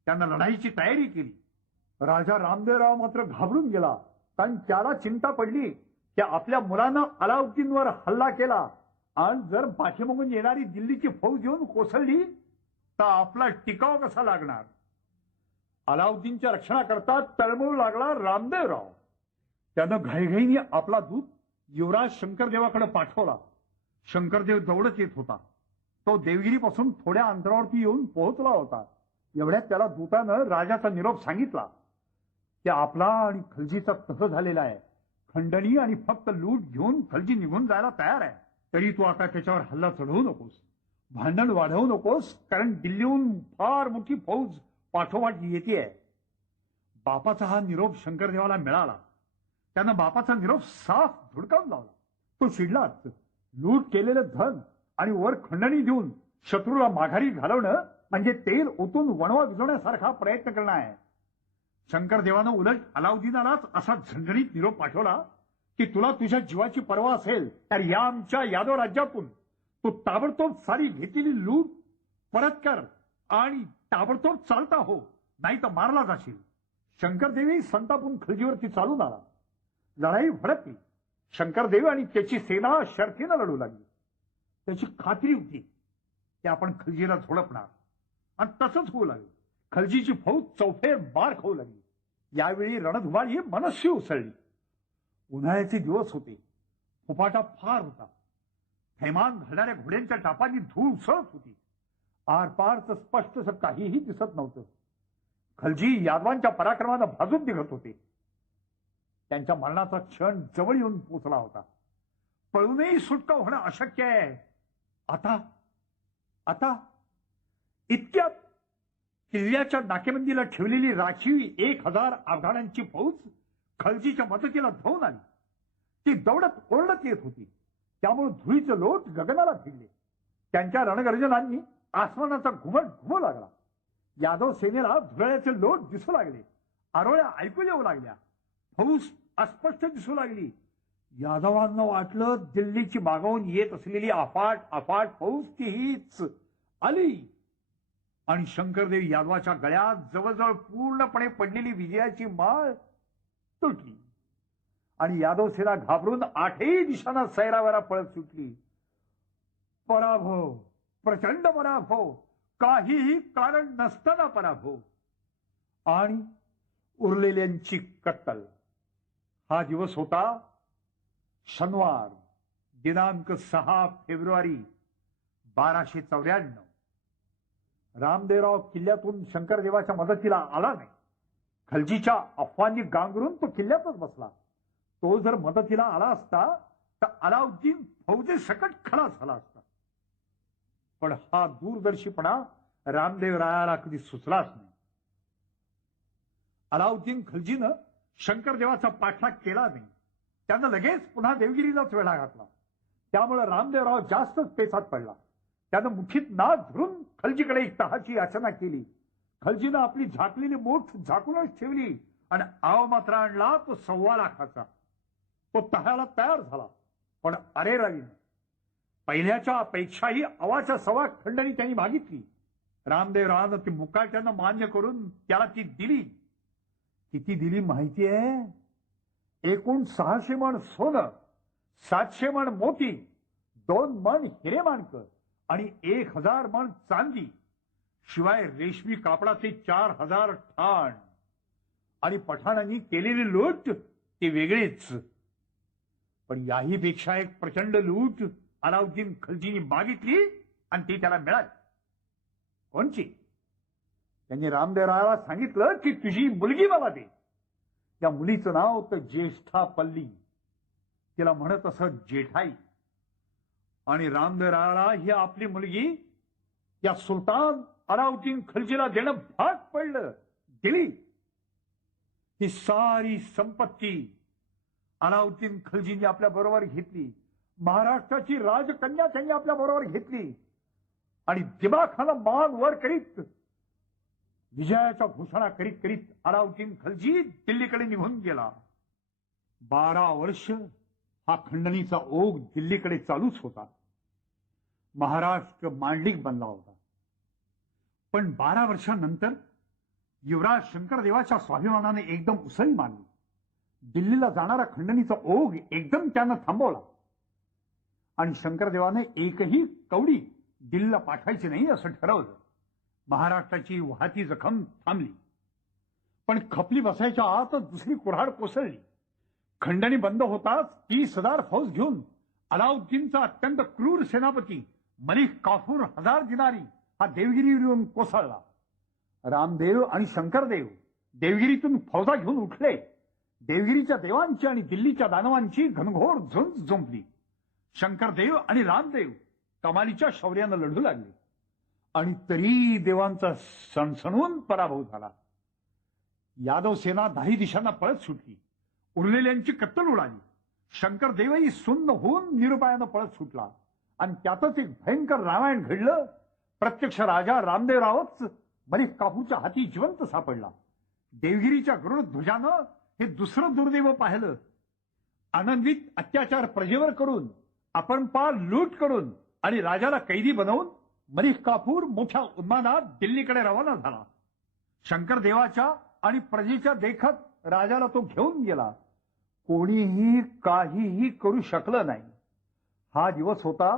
त्यानं लढाईची तयारी केली. राजा रामदेवराव मात्र घाबरून गेला. कारण त्याला चिंता पडली की आपल्या मुलानं अलाउद्दीनवर हल्ला केला आणि जर पाठीमागून येणारी दिल्लीची फौज येऊन कोसळली तर आपला टिकाव कसा लागणार. अलाउद्दीनच्या रक्षणाकरता तळमळू लागला रामदेवराव. त्यानं घाईघाईने आपला दूत युवराज शंकरदेवाकडे पाठवला. शंकरदेव दौडत येत होता. तो देवगिरीपासून थोड्या अंतरावरती येऊन पोहोचला होता. एवढ्यात त्याला दूतानं राजाचा निरोप सांगितला की आपला आणि खलजीचा तह झालेला आहे. खंडणी आणि फक्त लूट घेऊन खलजी निघून जायला तयार आहे. तरी तू आता त्याच्यावर हल्ला चढवू नकोस, भांडण वाढवू नकोस, कारण दिल्लीहून फार मोठी फौज पाठोपाठ येतेय. बापाचा हा निरोप शंकरदेवाला मिळाला. त्यानं बापाचा निरोप साफ धुडकावून लावला. तो चिडलाच. लूट केलेलं धन आणि वर खंडणी देऊन शत्रूला माघारी घालवणं म्हणजे तेल ओतून वणवा विझवण्यासारखा प्रयत्न करणं आहे. शंकरदेवानं उलट अलाउद्दीनालाच असा झणझणीत निरोप पाठवला की तुला तुझ्या जीवाची पर्वा असेल तर या आमच्या यादव राज्यातून तू ताबडतोब सारी घेतलेली लूट परत कर आणि ताबडतोब चालता हो, नाही तर मारला जाशील. शंकरदेवी संतापून खलजीवरती चालून आला. लढाई भडकली. शंकरदेव आणि त्याची सेना शर्थीनं लढू लागली. त्याची खात्री होती की आपण खलजीला झोडपणार आणि तसंच होऊ लागलं. खलजीची फौज चौफेर मार खाऊ लागली. यावेळी रणधुमाळी मनस्वी उसळली. उन्हाळ्याचे दिवस होते. फुपाटा फार होता. थैमान घालणाऱ्या घोड्यांच्या टापांनी धूळ उसळत होती. आरपारच स्पष्ट काहीही दिसत नव्हतं. खलजी यादवांच्या पराक्रमानं भाजून निघत होते. त्यांच्या मरणाचा क्षण जवळ येऊन पोचला होता. पळूनही सुटका होणं अशक्य आहे. आता इतक्यात किल्ल्याच्या नाकेबंदीला ठेवलेली राखीव 1000 अफगाणांची फौज खलजीच्या मदतीला धावून आली. ती दौडत ओरडत येत होती. त्यामुळे धुळीचे लोट गगनाला भिडले. त्यांच्या रणगर्जनांनी आसमानाचा घुमट घुमू लागला. यादव सेनेला धुळ्याचे लोट दिसू लागले. आरोळ्या ऐकू येऊ लागल्या. फौज अस्पष्ट दिसू लागली. यादवांना वाटलं दिल्लीची मागावून येत असलेली अफाट फौज ती हीच आली. आणि शंकरदेव यादवाच्या गळ्यात जवळजवळ पूर्णपणे पडलेली विजयाची माळ तुटली. आणि यादव सेना घाबरून 8ही दिशांना सैरावैरा पळत सुटली. पराभव, प्रचंड पराभव, काहीही कारण नसताना पराभव आणि उरलेल्यांची कत्तल. हा दिवस होता शनिवार, दिनांक 6 फेब्रुवारी 1294. रामदेवराव किल्ल्यातून शंकरदेवाच्या मदतीला आला नाही. खलजीच्या अफवांनी गांगरून तो किल्ल्यातच बसला. तो जर मदतीला आला असता तर अलाउद्दीन फौजेसकट खलास झाला असता. पण हा दूरदर्शीपणा रामदेवरायाला कधी सुचलाच नाही. अलाउद्दीन खलजीनं शंकरदेवाचा पाठलाग केला नाही. त्यानं लगेच पुन्हा देवगिरीलाच वेढा घातला. त्यामुळे रामदेवराव जास्तच पेचात पडला. त्यानं मुठीत नाद धरून खलजीकडे एक तहाची याचना केली. खलजीनं आपली झाकलेली मूठ झाकूनच ठेवली आणि आव मात्र आणला तो 1.25 लाखाचा. तो तहायला तयार झाला, पण अरे रवीनं पहिल्याच्या पेक्षाही अवाच्या सवा खंडणी त्यांनी मागितली. रामदेवरावानं ती मुकाट्यानं मान्य करून त्याला ती दिली. किती दिली माहितीये? एकूण 600 मण सोनं, 700 मण मोती, 2 मण हिरेमाणकं आणि 1000 मण चांदी, शिवाय रेशमी कापडाचे 4000 ठाण. आणि पठाणांनी केलेली लूट ती वेगळीच. पण याही पेक्षा एक प्रचंड लूट अलाउद्दीन खलजीनी मागितली आणि ती त्याला मिळाली. कोणची? त्यांनी रामदेवरावाला सांगितलं की तुझी मुलगी मला दे. त्या मुलीचं नाव तर ज्येष्ठा पल्ली, तिला म्हणत असत जेठाई. आणि रामदेवरावाला ही आपली मुलगी या सुलतान अलाउद्दीन खलजीला देणं भाग पडलं. दिली. ही सारी संपत्ती अलाउद्दीन खलजींनी आपल्या बरोबर घेतली. महाराष्ट्राची राजकन्या त्यांनी आपल्या बरोबर घेतली आणि दिमाखानं मान वर करीत विजयाच्या घोषणा करीत करीत अलाउद्दीन खलजी दिल्लीकडे निघून गेला. 12 वर्ष हा खंडणीचा ओघ दिल्लीकडे चालूच होता. महाराष्ट्र मांडलिक बनला होता. पण 12 वर्षांनंतर युवराज शंकरदेवाच्या स्वाभिमानाने एकदम उसळी मारली. दिल्लीला जाणारा खंडणीचा ओघ एकदम त्यानं थांबवला आणि शंकरदेवाने एकही कवडी दिल्लीला पाठवायची नाही असं ठरवलं. महाराष्ट्राची वाहती जखम थांबली. पण खपली बसायच्या आतच दुसरी कुऱ्हाड कोसळली. खंडणी बंद होताच 30,000 फौज घेऊन अलाउद्दीनचा अत्यंत क्रूर सेनापती मलिक काफूर 1000 दिनारी हा देवगिरीवर येऊन कोसळला. रामदेव आणि शंकरदेव देवगिरीतून फौजा घेऊन उठले. देवगिरीच्या देवांची आणि दिल्लीच्या दानवांची घनघोर झुंज जुंपली. शंकरदेव आणि रामदेव कमालीच्या शौर्यानं लढू लागले आणि तरी देवांचा सणसणून पराभव झाला. यादव सेना 10 दिशांना पळत सुटली. उरलेल्यांची कत्तल उडाली. शंकरदेवही सुन्न होऊन निरुपायानं पळत सुटला आणि त्यातच एक भयंकर रामायण घडलं. प्रत्यक्ष राजा रामदेवरावच मलिक काफूरच्या हाती जिवंत सापडला. देवगिरीच्या गरुड ध्वजानं हे दुसरं दुर्दैव पाहिलं. आनंदित अत्याचार प्रजेवर करून, अपरंपार लूट करून आणि राजाला कैदी बनवून मलिक काफूर मोठ्या उन्मानात दिल्लीकडे रवाना झाला. शंकरदेवाच्या आणि प्रजेच्या देखत राजाला तो घेऊन गेला. कोणीही काहीही करू शकलं नाही. हा दिवस होता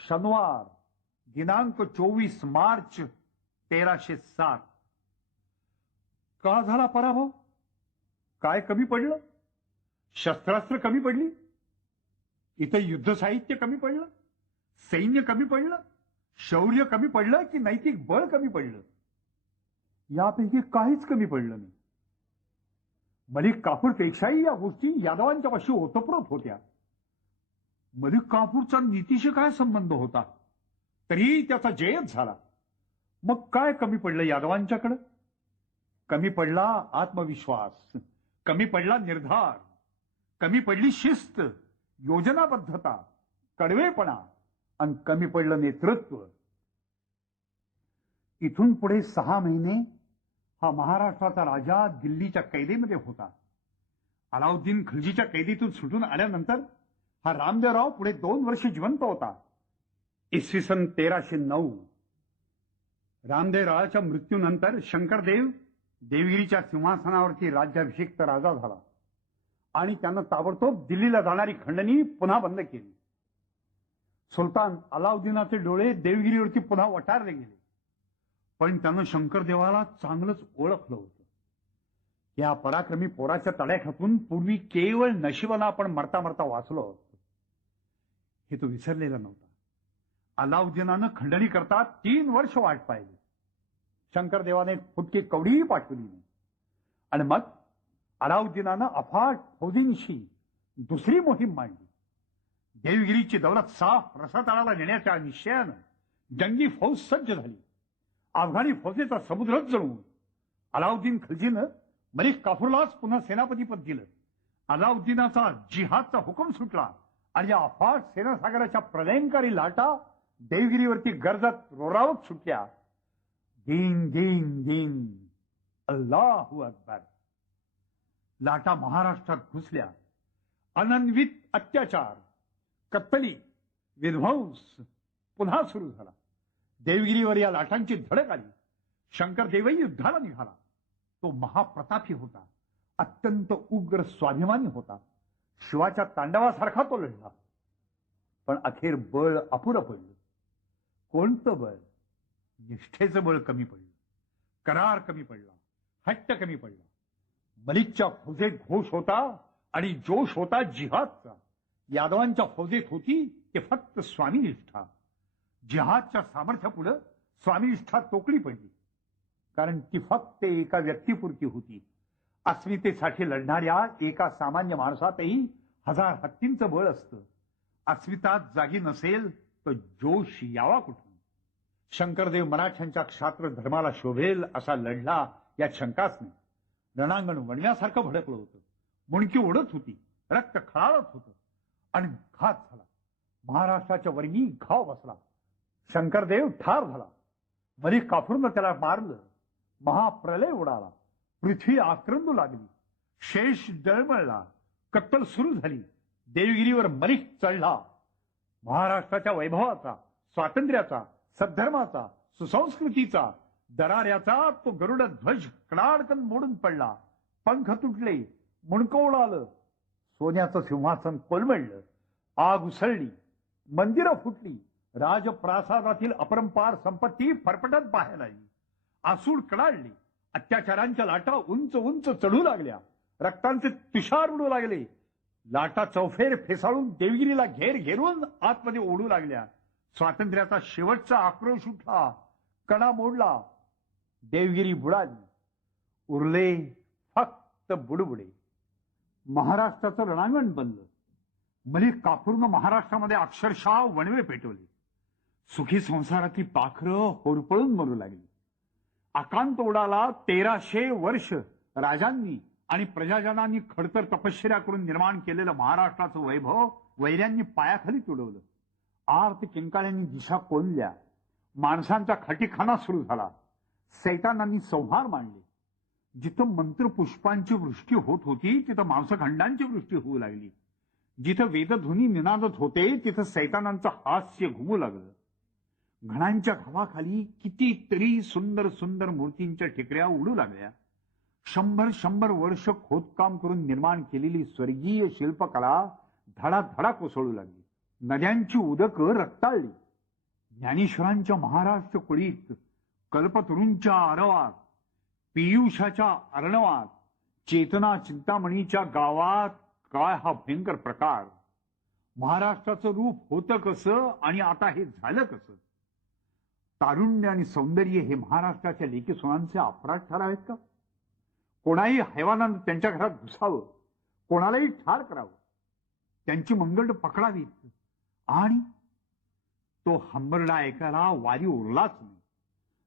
शनिवार, दिनांक 24 मार्च 1307. का झाला पराभव? काय कमी पडलं? शस्त्रास्त्र कमी पडली? इथं युद्ध साहित्य कमी पडलं? सैन्य कमी पडलं? शौर्य कमी पडलं की नैतिक बळ कमी पडलं? यापैकी काहीच कमी पडलं नाही. मलिक काफूरपेक्षाही या गोष्टी यादवांच्या पाशी ओतप्रोत होत्या. मलिक काफूरचा नीतीशी काय संबंध होता? तरी त्याचा जयच झाला. मग काय कमी पडलं यादवांच्याकडे? कमी पडला आत्मविश्वास, कमी पडला निर्धार, कमी पडली शिस्त, योजनाबद्धता, कडवेपणा आणि कमी पडलं नेतृत्व. इथून पुढे 6 महिने हा महाराष्ट्राचा राजा दिल्लीच्या कैदेमध्ये होता. अलाउद्दीन खलजीच्या कैदेतून सुटून आल्यानंतर हा रामदेवराव पुढे 2 वर्ष जिवंत होता. इसवी सन 1309 रामदेवरावाच्या मृत्यूनंतर शंकरदेव देवगिरीच्या सिंहासनावरती राज्याभिषिक्त राजा झाला आणि त्यानं ताबडतोब दिल्लीला जाणारी खंडणी पुन्हा बंद केली. सुलतान अलाउद्दीनाचे डोळे देवगिरीवरती पुन्हा वटारले गेले. पण त्यानं शंकरदेवाला चांगलंच ओळखलं होतं. या पराक्रमी पोराच्या तड्याखातून पूर्वी केवळ नशिबानं आपण मरता मरता वाचलो होतो हे तो विसरलेला नव्हता. अलाउद्दीनानं खंडणी करता 3 वर्ष वाट पाहिली. शंकरदेवाने फुटकी कवडीही पाठवली नाही. आणि मग अलाउद्दीनानं अफाट फौजींशी दुसरी मोहीम मांडली. देवगिरीची दौलत साफ रसातळाला नेण्याच्या निश्चयानं जंगी फौज सज्ज झाली. अफगाणी फौजेचा समुद्रच जळून अलाउद्दीन खलजीनं मलिक काफूरलाच पुन्हा सेनापतीपद दिलं. अलाउद्दीनाचा जिहादचा हुकूम सुटला आणि या अफाट सेनासागराच्या प्रलयंकारी लाटा देवगिरीवरती गरजत रोरावत सुटल्या. दिन दिन दिन अल्लाहू अकबर. लाटा महाराष्ट्रात घुसल्या. अनन्वित अत्याचार, कत्तली, विध्वंस पुन्हा सुरू झाला. देवगिरीवर या लाटांची धडक आली. शंकरदेवही युद्धाला निघाला. तो महाप्रतापी होता, अत्यंत उग्र स्वाभिमानी होता. शिवाच्या तांडवासारखा तो लढला. पण अखेर बळ अपुरं पडलं. कोणतं बळ? निष्ठेचं बळ कमी पडलं, करार कमी पडला, हट्ट कमी पडला. मलिकच्या फौजेत घोष होता आणि जोश होता जिहादचा. यादवांच्या फौजेत होती ते फक्त स्वामीनिष्ठा. जिहादच्या सामर्थ्यापुढं स्वामीनिष्ठा तोकडी पडली. कारण ती फक्त एका व्यक्तीपुरती होती. अस्मितेसाठी लढणाऱ्या एका सामान्य माणसातही हजार हत्तींचं बळ असतं. अस्मिताच जागी नसेल तर जोश यावा कुठून? शंकरदेव मराठ्यांच्या क्षात्र धर्माला शोभेल असा लढला यात शंकाच नाही. रणांगण वणव्यासारखं भडकलं होतं. मुणकी उडत होती, रक्त खळाळत होतं आणि घात झाला. महाराष्ट्राच्या वर्गी घाव बसला. शंकरदेव ठार झाला. मलिक काफूरनं त्याला मारलं. महाप्रलय उडाला. पृथ्वी आक्रंदू लागली. शेष जळमळला. कत्तल सुरू झाली. देवगिरीवर मलिक चढला. महाराष्ट्राच्या वैभवाचा, स्वातंत्र्याचा, सद्धर्माचा, सुसंस्कृतीचा, दराऱ्याचा तो गरुड ध्वज कडाडकन मोडून पडला. पंख तुटले, मुंडकं उडालं. सोन्याचं सिंहासन कोलमडलं. आग उसळली. मंदिरं फुटली. राजप्रासादातील अपरंपार संपत्ती फरफटत बाहेर आली. आसूड कडाडली. अत्याचारांच्या लाटा उंच उंच चढू लागल्या. रक्तांचे तुषार उडू लागले. लाटा चौफेर फेसाळून देवगिरीला घेरून आतमध्ये ओढू लागल्या. स्वातंत्र्याचा शेवटचा आक्रोश उठला. कणा मोडला. देवगिरी बुडाली. उरले फक्त बुडबुडे. महाराष्ट्राचं रणांगण बनलं. मलिक काफूरनं महाराष्ट्रामध्ये अक्षरशः वणवे पेटवले. सुखी संसारातली पाखरं होरपळून मरू लागली. आकांत उडाला. 1300 वर्ष राजांनी आणि प्रजाजनांनी खडतर तपश्चर्या करून निर्माण केलेलं महाराष्ट्राचं वैभव वैऱ्यांनी पायाखाली तुडवलं. आर्त किंकाळ्यांनी दिशा कोंदल्या. माणसांचा खटीखाना सुरू झाला. सैतानांनी संहार मांडले. जिथं मंत्रपुष्पांची वृष्टी होत होती तिथं मांसखंडांची वृष्टी होऊ लागली. जिथं वेदध्वनी निनादत होते तिथं सैतानांचं हास्य घुमू लागलं. घणांच्या घावाखाली कितीतरी सुंदर सुंदर मूर्तींच्या ठिकऱ्या उडू लागल्या. 100 वर्ष खोदकाम करून निर्माण केलेली स्वर्गीय शिल्पकला धडाधडा कोसळू लागली. नद्यांची उदकं रक्ताळली. ज्ञानेश्वरांच्या महाराष्ट्र कुळीत, कल्पतरूंच्या आरवात, पियुषाच्या अर्णवात, चेतना चिंतामणीच्या गावात काय हा भयंकर प्रकार! महाराष्ट्राचं रूप होतं कसं आणि आता हे झालं कसं? तारुण्य आणि सौंदर्य हे महाराष्ट्राच्या लेकीसोनांचे अपराध ठरावेत का? कोणाही हैवानानं त्यांच्या घरात घुसावं, कोणालाही ठार करावं, त्यांची मंगळ पकडावीत आणि तो हंबरडा ऐकायला वारी उरलाच नाही.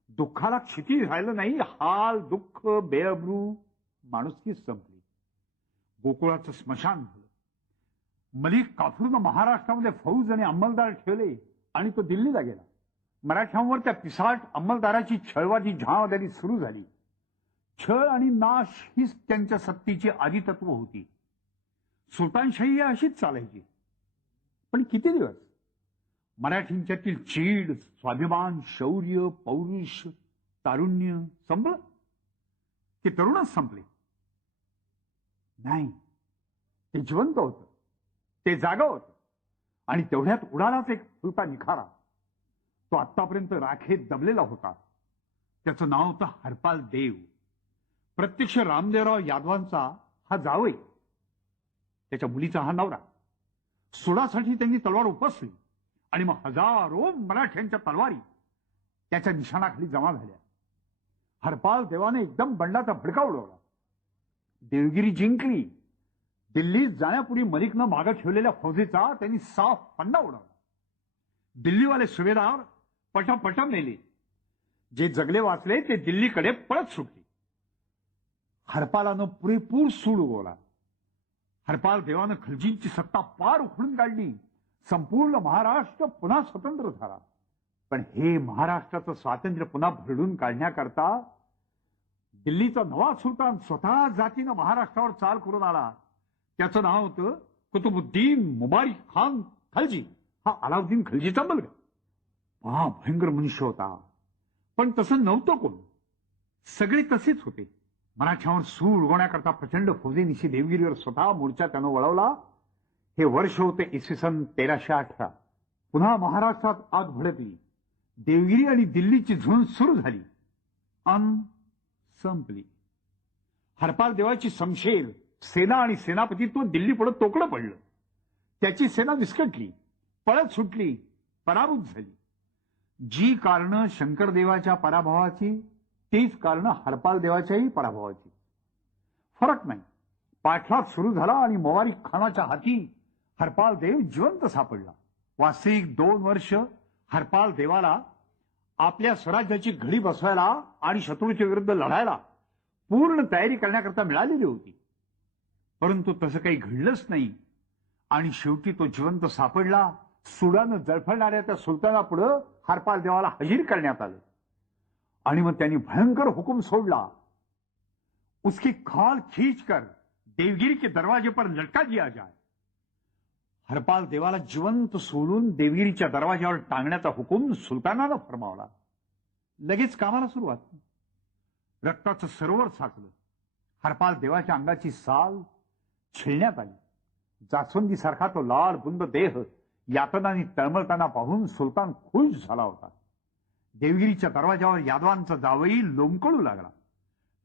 दुःखाला क्षिती राहिलं नाही. हाल, दुःख, बेअब्रू, माणुसकीच संपली. गोकुळाचं स्मशान झालं. मलिक काफूरनं महाराष्ट्रामध्ये फौज आणि अंमलदार ठेवले आणि तो दिल्लीला गेला. मराठ्यांवर त्या पिसाट अंमलदाराची छळवादी झांवादली सुरू झाली. छळ आणि नाश हीच त्यांच्या सत्तेची आदितत्व होती. सुलतानशाही अशीच चालायची. पण किती दिवस? मराठींच्यातील चीड, स्वाभिमान, शौर्य, पौरुष, तारुण्य संपलं की तरुणच संपले? नाही, ते जिवंत होतं, ते जागा होतं. आणि तेवढ्यात उडालाच एक फुलका निखारा. तो आतापर्यंत राखेत दबलेला होता. त्याचं नाव होतं हरपाल देव. प्रत्यक्ष रामदेवराव यादवांचा हा जावई, त्याच्या मुलीचा हा नवरा. सुडासाठी त्यांनी तलवार उपसली आणि मग हजारो मराठ्यांच्या तलवारी त्याच्या निशाणाखाली जमा झाल्या. हरपाल देवाने एकदम बंडाचा भडका उडवला. देवगिरी जिंकली. दिल्लीत जाण्यापूर्वी मलिकनं मागं ठेवलेल्या फौजेचा त्यांनी साफ पन्ना उडवला. दिल्लीवाले सुभेदार पटापटा मेले. जे जगले वाचले ते दिल्लीकडे पळत सुटले. हरपालानं पुरेपूर सूड उगवला. हरपाल देवानं खलजींची सत्ता पार उखडून काढली. संपूर्ण महाराष्ट्र पुन्हा स्वतंत्र झाला. पण हे महाराष्ट्राचं स्वातंत्र्य पुन्हा भरडून काढण्याकरता दिल्लीचा नवा सुलतान स्वतः जातीनं महाराष्ट्रावर चाल करून आला. त्याचं नाव होतं कुतुबुद्दीन मुबारिक खान खलजी. हा अलाउद्दीन खलजीचा मुलगा. हा भयंकर मनुष्य होता. पण तसं नव्हतं कोण. सगळे तसेच होते. मराठ्यावर सूड उगवण्याकरता प्रचंड फौजेनिशी देवगिरीवर स्वतः मोर्चा त्यानं वळवला. हे वर्ष होते इसवी सन 1318. पुन्हा महाराष्ट्रात आग भडकली. देवगिरी आणि दिल्लीची झुंज सुरू झाली. संपली. हरपाल देवाची शमशेर सेना आणि सेनापतीत्व दिल्ली पुढे तोकडं पडलं. त्याची सेना विस्कटली, पळत सुटली, पराभूत झाली. जी कारणं शंकरदेवाच्या पराभवाची तीच कारणं हरपाल देवाच्याही पराभवाची. फरक नाही. पाठलाग सुरू झाला आणि मुबारिक खानाच्या हाती हरपाल देव जिवंत सापडला. वास्तविक 2 वर्ष हरपाल देवाला आपल्या स्वराज्याची घडी बसवायला आणि शत्रूच्या विरुद्ध लढायला पूर्ण तयारी करण्याकरता मिळालेली होती. परंतु तसं काही घडलंच नाही आणि शेवटी तो जिवंत सापडला. सुडानं जळफळणाऱ्या त्या सुलतानापुढे हरपाल देवाला हजीर करण्यात आलं आणि मग त्यांनी भयंकर हुकूम सोडला. उसकी खाल खींचकर देवगिरी के दरवाजे पर लटका दिया जाए. हरपाल देवाला जिवंत सोडून देवगिरीच्या दरवाज्यावर टांगण्याचा हुकूम सुलतानानं फरमावला. लगेच कामाला सुरुवात. रक्ताचं सरोवर साचलं. हरपाल देवाच्या अंगाची साल छिळण्यात आली. जास्वंदीसारखा तो लाल बुंद देह यातनांनी तळमळताना पाहून सुलतान खुश झाला होता. देवगिरीच्या दरवाजावर यादवांचा जावई लोंबकळू लागला.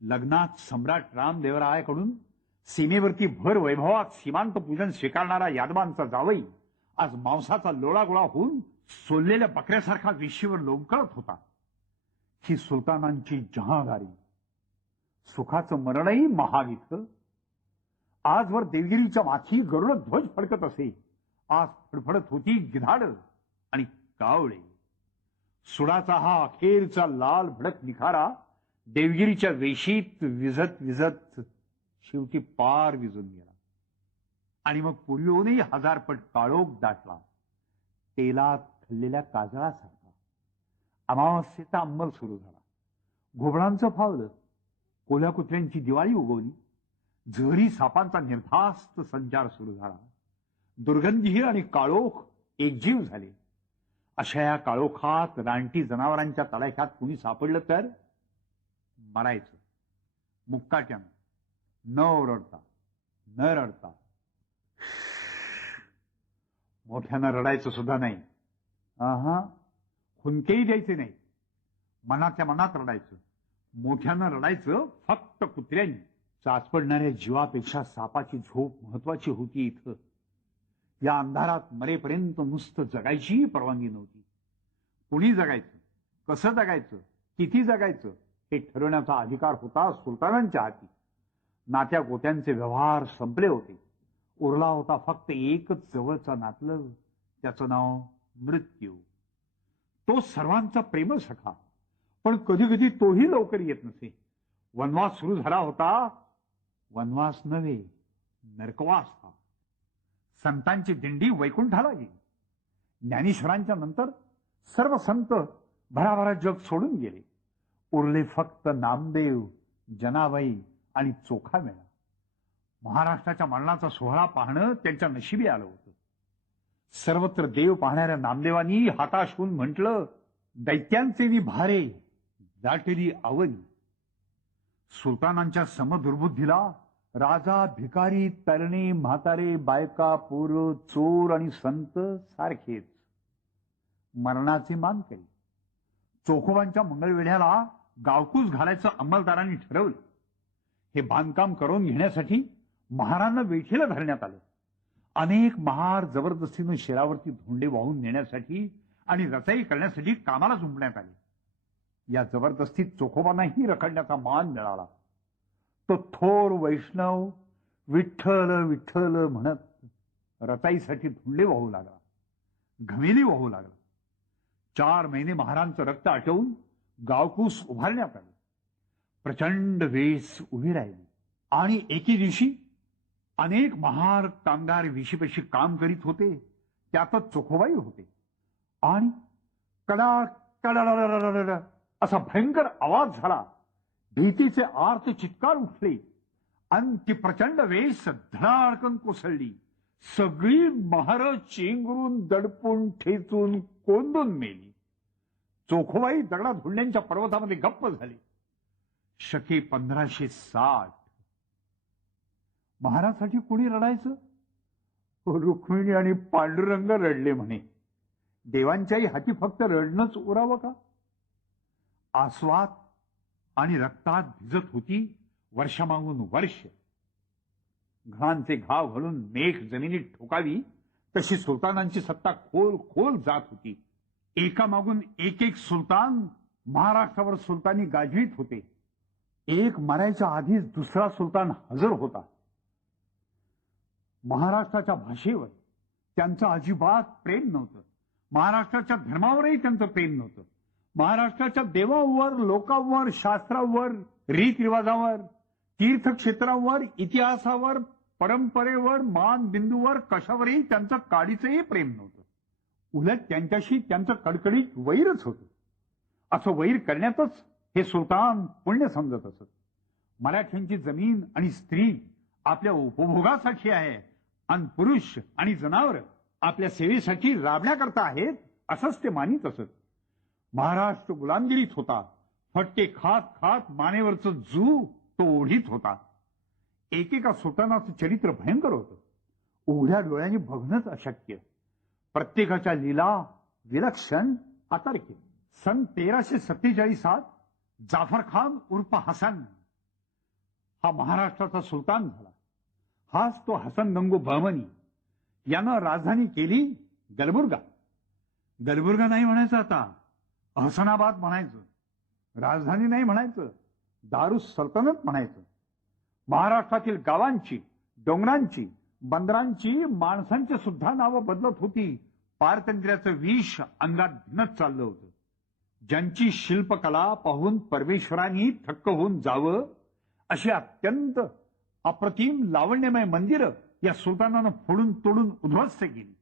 लग्नात सम्राट रामदेवरायाकडून सीमेवरती भर वैभवात सीमांत पूजन स्वीकारणारा यादवांचा जावई आज मांसाचा लोळागोळा होऊन सोललेल्या बकऱ्यासारखा वेशीवर लोंबकळत होता. ही सुलतानांची जहांदारी. सुखाचं मरणही महाग इथं. आजवर देवगिरीच्या माथी गरुड ध्वज फडकत असे. आज फडफडत होती गिधाड आणि कावळे. सुडाचा हा अखेरचा लाल भडक निखारा देवगिरीच्या वेशीत विझत विझत शेवटी पार विझून गेला आणि मग पूर्वीहूनही 1000 पट काळोख दाटला. तेलात खाल्लेल्या काजळासारखा. अमावस्येचा अंमल सुरू झाला. घोबडांचं फावलं. कोल्ह्या कुत्र्यांची दिवाळी उगवली. झरी सापांचा निर्धास्त संचार सुरू झाला. दुर्गंधी आणि काळोख एकजीव झाले. अशा या काळोखात रानटी जनावरांच्या तडाख्यात कुणी सापडलं तर मरायचं. मुक्काट्यानं, न ओरडता, न रडता. मोठ्यानं रडायचं सुद्धा नाही. हुंकेही द्यायचे नाही. मनातल्या मनात रडायचं. मोठ्यानं रडायचं फक्त कुत्र्यांनी. चाचपडणाऱ्या जीवापेक्षा सापाची झोप महत्वाची होती इथं. या अंधारात मरेपर्यंत नुसतं जगायचीही परवानगी नव्हती. कुणी जगायचं, कसं जगायचं, किती जगायचं हे ठरवण्याचा अधिकार होता सुलतानांच्या हाती. नात्या गोत्यांचे व्यवहार संपले होते. उरला होता फक्त एकच जवळचा नातलग. त्याचं नाव मृत्यू. तो सर्वांचा प्रेम सखा. पण कधी कधी तोही लवकर येत नसे. वनवास सुरू झाला होता. वनवास नव्हे, नरकवास हा. संतांची दिंडी वैकुंठाला गेली. ज्ञानेश्वरांच्या नंतर सर्व संत भराभरा जग सोडून गेले. उरले फक्त नामदेव, जनाबाई आणि चोखामेळा. महाराष्ट्राच्या मरणाचा सोहळा पाहणं त्यांच्या नशिबी आलं होतं. सर्वत्र देव पाहणाऱ्या नामदेवांनी हाताश होऊन म्हटलं, दैत्यांचे भारे दाटली आवनी. सुलतानांच्या समदुर्बुद्धीला राजा, भिकारी, तरणे, म्हातारे, बायका, पोरं, चोर आणि संत सारखेच मरणाचे मानकरी. चोखोबांच्या मंगळवेढ्याला गावकूस घालायचं अंमलदारांनी ठरवलं. हे बांधकाम करून घेण्यासाठी महारांना वेठीला धरण्यात आलं. अनेक महार जबरदस्तीनं शिरावरती धोंडे वाहून नेण्यासाठी आणि रचाई करण्यासाठी कामाला जुंपण्यात आले. या जबरदस्तीत चोखोबांनाही रखडण्याचा मान मिळाला. तो थोर वैष्णव विठ्ठल विठ्ठल म्हणत रचाईसाठी धुंडे वाहू लागला, घमेली वाहू लागला. 4 महिने महारांचं रक्त आटवून गावकूस उभारण्यात आले. प्रचंड वेस उभी राहिली. आणि एके दिवशी अनेक महार कामगार विशीपाशी काम करीत होते. त्यातच चोखोबाई होते. आणि कडा कडा असा भयंकर आवाज झाला. भीतीचे आर्त चित्कार उठले आणि ती प्रचंड वेस धडाडकन कोसळली. सगळी महार चेंगरून दडपून ठेचून कोंडून मेली. चोखोबाई दगडा धुळण्यांच्या पर्वतामध्ये गप्प झाली. शके 1560. महाराजसाठी कुणी रडायचं? रुक्मिणी आणि पांडुरंग रडले म्हणे. देवांच्याही हाती फक्त रडणंच उरावं का? आस्वाद आणि रक्तात भिजत होती वर्षामागून वर्ष. घाणचे घाव घालून मेघ जमिनीत ठोकावी तशी सुलतानांची सत्ता खोल खोल जात होती. एकामागून एक सुलतान महाराष्ट्रावर सुलतानी गाजवीत होते. एक मरायच्या आधीच दुसरा सुलतान हजर होता. महाराष्ट्राच्या भाषेवर त्यांचं अजिबात प्रेम नव्हतं. महाराष्ट्राच्या धर्मावरही त्यांचं प्रेम नव्हतं. महाराष्ट्राच्या देवांवर, लोकांवर, शास्त्रावर, रीतरिवाजावर, तीर्थक्षेत्रांवर, इतिहासावर, परंपरेवर, मानबिंदूवर कशावरही त्यांचं काडीचंही प्रेम नव्हतं. उलट त्यांच्याशी त्यांचं कडकडीत वैरच होतं. असं वैर करण्यातच हे सुलतान पुण्य समजत असत. मराठ्यांची जमीन आणि स्त्री आपल्या उपभोगासाठी आहे आणि पुरुष आणि जनावर आपल्या सेवेसाठी राबण्याकरता आहेत असंच ते मानित असत. महाराष्ट्र गुलामगिरीत होता. फटके खात खात मानेवरचं जू तो ओढीत होता. एकेका सुलतानाचं चरित्र भयंकर होतं. उघड्या डोळ्यांनी बघणंच अशक्य. प्रत्येकाच्या लीला विलक्षण अतार्किक. सन 1347 जाफर खान उर्फ हसन हा महाराष्ट्राचा सुलतान झाला. हाच तो हसन गंगू बहमनी. यानं राजधानी केली गलबुर्गा. गलबुर्गा नाही म्हणायचं आता, अहसनाबाद म्हणायचं. राजधानी नाही म्हणायचं, दारुस सल्तनत म्हणायचं. महाराष्ट्रातील गावांची, डोंगरांची, बंदरांची, माणसांची सुद्धा नावं बदलत होती. पारतंत्र्याचं विष अंगात भिनत चाललं होतं. ज्यांची शिल्पकला पाहून परमेश्वरांनी थक्क होऊन जावं अशी अत्यंत अप्रतिम लावण्यमय मंदिरं या सुलतानानं फोडून तोडून उद्ध्वस्त केली.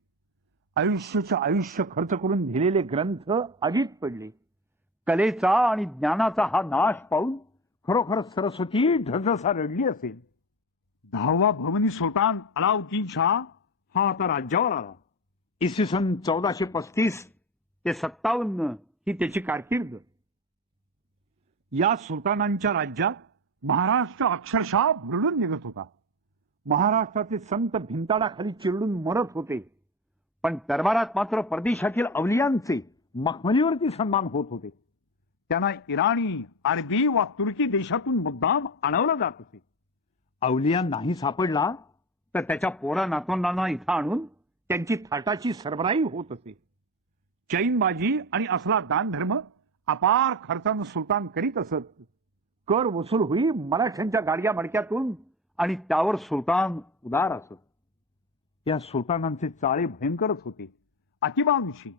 आयुष्याचं आयुष्य खर्च करून लिहिलेले ग्रंथ आगीत पडले. कलेचा आणि ज्ञानाचा हा नाश पाहून खरोखर सरस्वती ढसढसा रडली असेल. 10वा बहमनी सुलतान अलाउद्दीन शाह हा आता राज्यावर आला. इसवी सन 1435 ते 57 ही त्याची कारकीर्द. या सुलतानांच्या राज्यात महाराष्ट्र अक्षरशः भरडून निघत होता. महाराष्ट्राचे संत भिंताडाखाली चिरडून मरत होते. पण दरबारात मात्र परदेशातील अवलियांचे मखमलीवरती सन्मान होत होते. त्यांना इराणी, अरबी वा तुर्की देशातून मुद्दाम आणवलं जात असे. अवलिया नाही सापडला तर त्याच्या पोरा नातवंडांना इथं आणून त्यांची थाटाची सरबराई होत असे. चैनबाजी आणि असला दानधर्म अपार खर्चानं सुलतान करीत असत. कर वसूल होई मराठ्यांच्या गाडग्या मडक्यातून आणि त्यावर सुलतान उदार असत. या सुलतानांचे चाळे भयंकरच होते, अतिमानुषी.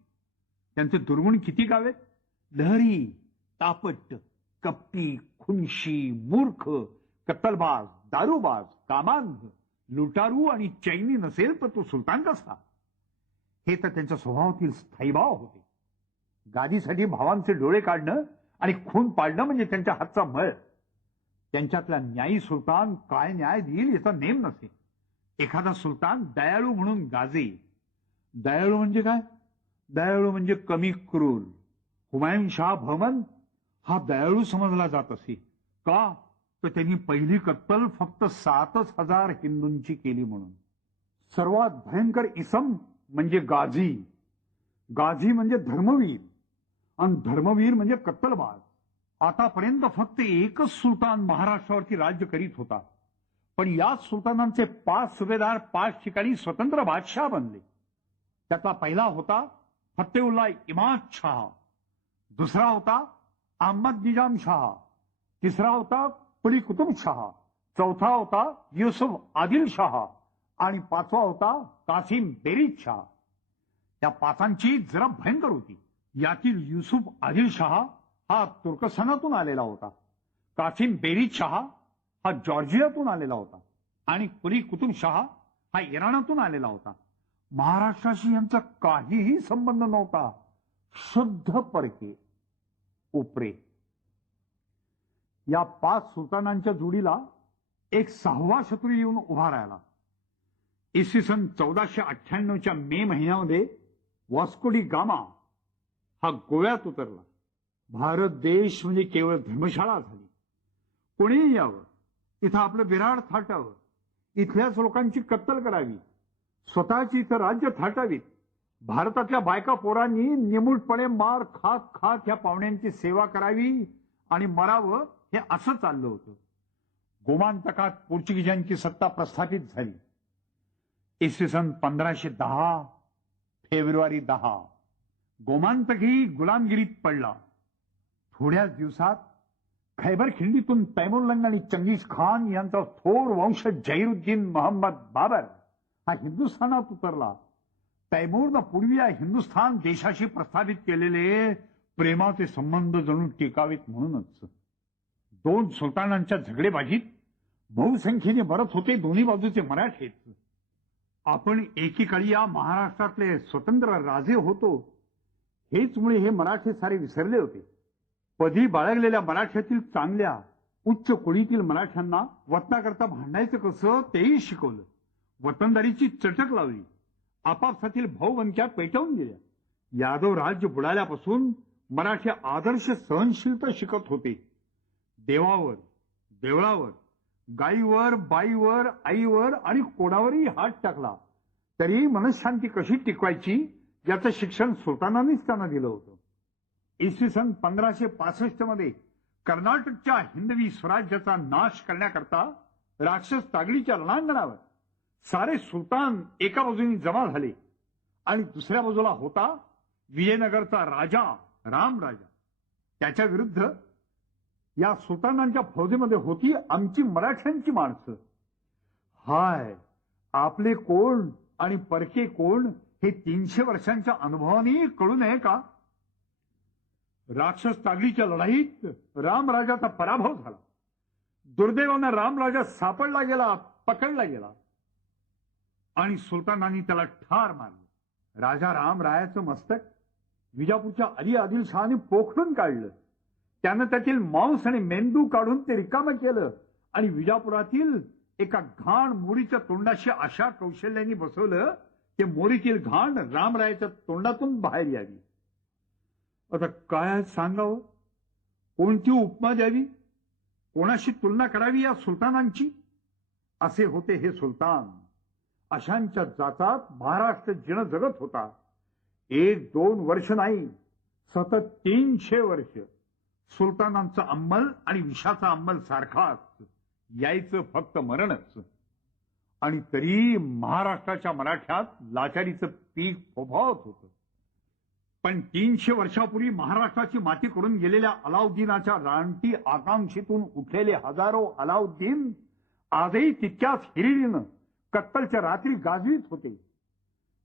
त्यांचे दुर्गुण किती गावेत? लहरी, तापट, कपटी, खुनशी, मूर्ख, कत्तलबाज, दारूबाज, कामांध, लुटारू आणि चैनी नसेल तर तो सुलतान कसा? हे तर त्यांच्या स्वभावातील स्थायीभाव होते. गादीसाठी भावांचे डोळे काढणं आणि खून पाडणं म्हणजे त्यांच्या हातचा मळ. त्यांच्यातला न्यायी सुलतान काय न्याय देईल याचा नेम नसे. एखादा सुलतान दयाळू म्हणून गाजे. दयाळू म्हणजे काय? दयाळू म्हणजे कमी क्रूर. हुमायून शाह बहमन हा दयाळू समजला जात असे. का? तर त्यांनी पहिली कत्तल फक्त 7,000 हिंदूंची केली म्हणून. सर्वात भयंकर इसम म्हणजे गाझी. गाझी म्हणजे धर्मवीर आणि धर्मवीर म्हणजे कत्तलबाज. आतापर्यंत फक्त एकच सुलतान महाराष्ट्रावरती राज्य करीत होता. पण या सुलतानांचे 5 सुभेदार 5 ठिकाणी स्वतंत्र बादशाह बनले. त्यातला पहिला होता फतेउल्ला इमाद शाह, दुसरा होता अहमद निजाम शाह, तिसरा होता कुली कुतुब शाह, चौथा होता युसुफ आदिल शाह आणि 5वा होता कासिम बेरीज शाह. त्या 5ांची जरा भयंकर होती. यातील युसुफ आदिल शाह हा तुर्कस्तानातून आलेला होता. कासिम बेरीज शाह हा जॉर्जियातून आलेला होता आणि कुली कुतुब शहा हा इराणातून आलेला होता. महाराष्ट्राशी यांचा काहीही संबंध नव्हता. शुद्ध परके उपरे. या 5 सुलतानांच्या जोडीला एक 6वा शत्रू येऊन उभा राहिला. इसवी सन 1498च्या मे महिन्यामध्ये वास्को डी गामा हा गोव्यात उतरला. भारत देश म्हणजे केवळ धर्मशाळा झाली. कोणीही यावं, इथं आपलं बिराड थाटावं, इथल्याच लोकांची कत्तल करावी, स्वतःची इथं राज्य थाटावीत. भारतातल्या बायका पोरांनी निमूटपणे मार खात खात ह्या पाहुण्यांची सेवा करावी आणि मरावं, हे असं चाललं होतं. गोमांतकात पोर्चुगीजांची सत्ता प्रस्थापित झाली. इसवी सन 1510 फेब्रुवारी 10 गोमांतकही गुलामगिरीत पडला. थोड्याच दिवसात खैबर खिंडीतून तैमूरलंग आणि चंगीज खान यांचा थोर वंशज जहीरुद्दीन मोहम्मद बाबर हा हिंदुस्थानात उतरला. तैमूरनं पूर्वी या हिंदुस्थान देशाशी प्रस्थापित केलेले प्रेमाचे संबंध जणू टिकावेत म्हणूनच. 2 सुलतानांच्या झगडेबाजीत बहुसंख्येने मरत होते दोन्ही बाजूचे मराठेच. आपण एकीकाळी या महाराष्ट्रातले स्वतंत्र राजे होतो, हेच मुळे हे मराठे सारे विसरले होते. पदी बाळगलेल्या मराठ्यातील चांगल्या उच्च कुळीतील मराठ्यांना वतनाकरता भांडायचं कसं तेही शिकवलं. वतनदारीची चटक लावली. आपापसातील भाऊबंद्या पेटवून दिल्या. यादव राज्य बुडाल्यापासून मराठी आदर्श सहनशीलता शिकत होते. देवावर, देवळावर, गाईवर, बाईवर, आईवर आणि कोणावरही हात टाकला तरी मनशांती कशी टिकवायची याचं शिक्षण सुलतानांनीच त्यांना दिलं होतं. इसवी सन 1565 मध्ये कर्नाटकच्या हिंदवी स्वराज्याचा नाश करण्याकरता राक्षस तागडीच्या रणांगणावर सारे सुलतान एका बाजूने जमा झाले आणि दुसऱ्या बाजूला होता विजयनगरचा राजा रामराजा. त्याच्या विरुद्ध या सुलतानांच्या फौजेमध्ये होती आमची मराठ्यांची माणसं. हाय, आपले कोण आणि परके कोण हे 300 वर्षांच्या अनुभवाने कळू नये का? राक्षस तागडीच्या लढाईत रामराजाचा पराभव झाला. दुर्दैवानं रामराजा सापडला गेला, पकडला गेला आणि सुलतानांनी त्याला ठार मारलं. राजा रामरायाचं मस्तक विजापूरच्या अली आदिलशहाने पोखरून काढलं. त्यानं त्यातील मांस आणि मेंदू काढून ते रिकामं केलं आणि विजापुरातील एका घाण मोरीच्या तोंडाशी अशा कौशल्याने बसवलं की मोरीतील घाण रामरायाच्या तोंडातून बाहेर यावी. आता काय सांगावं, कोणती उपमा द्यावी, कोणाशी तुलना करावी या सुलतानांची? असे होते हे सुलतान. अशांच्या जाचात महाराष्ट्र जिण जगत होता. 1-2 वर्ष नाही, सतत 300 वर्ष सुलतानांचा अंमल आणि विषाचा अंमल सारखाच. यायचं फक्त मरणच. आणि तरी महाराष्ट्राच्या मराठ्यात लाचारीचं पीक फोफावत होतं. पण 300 वर्षापूर्वी महाराष्ट्राची माती करून गेलेल्या अलाउद्दीनाच्या रानटी आकांक्षेतून उठलेले हजारो अलाउद्दीन आजही तितक्याच हिरिरीनं कत्तलच्या रात्री गाजवीत होते.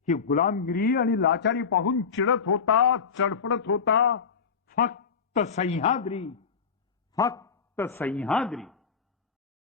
ही गुलामगिरी आणि लाचारी पाहून चिडत होता, चडफडत होता फक्त सह्याद्री, फक्त सह्याद्री.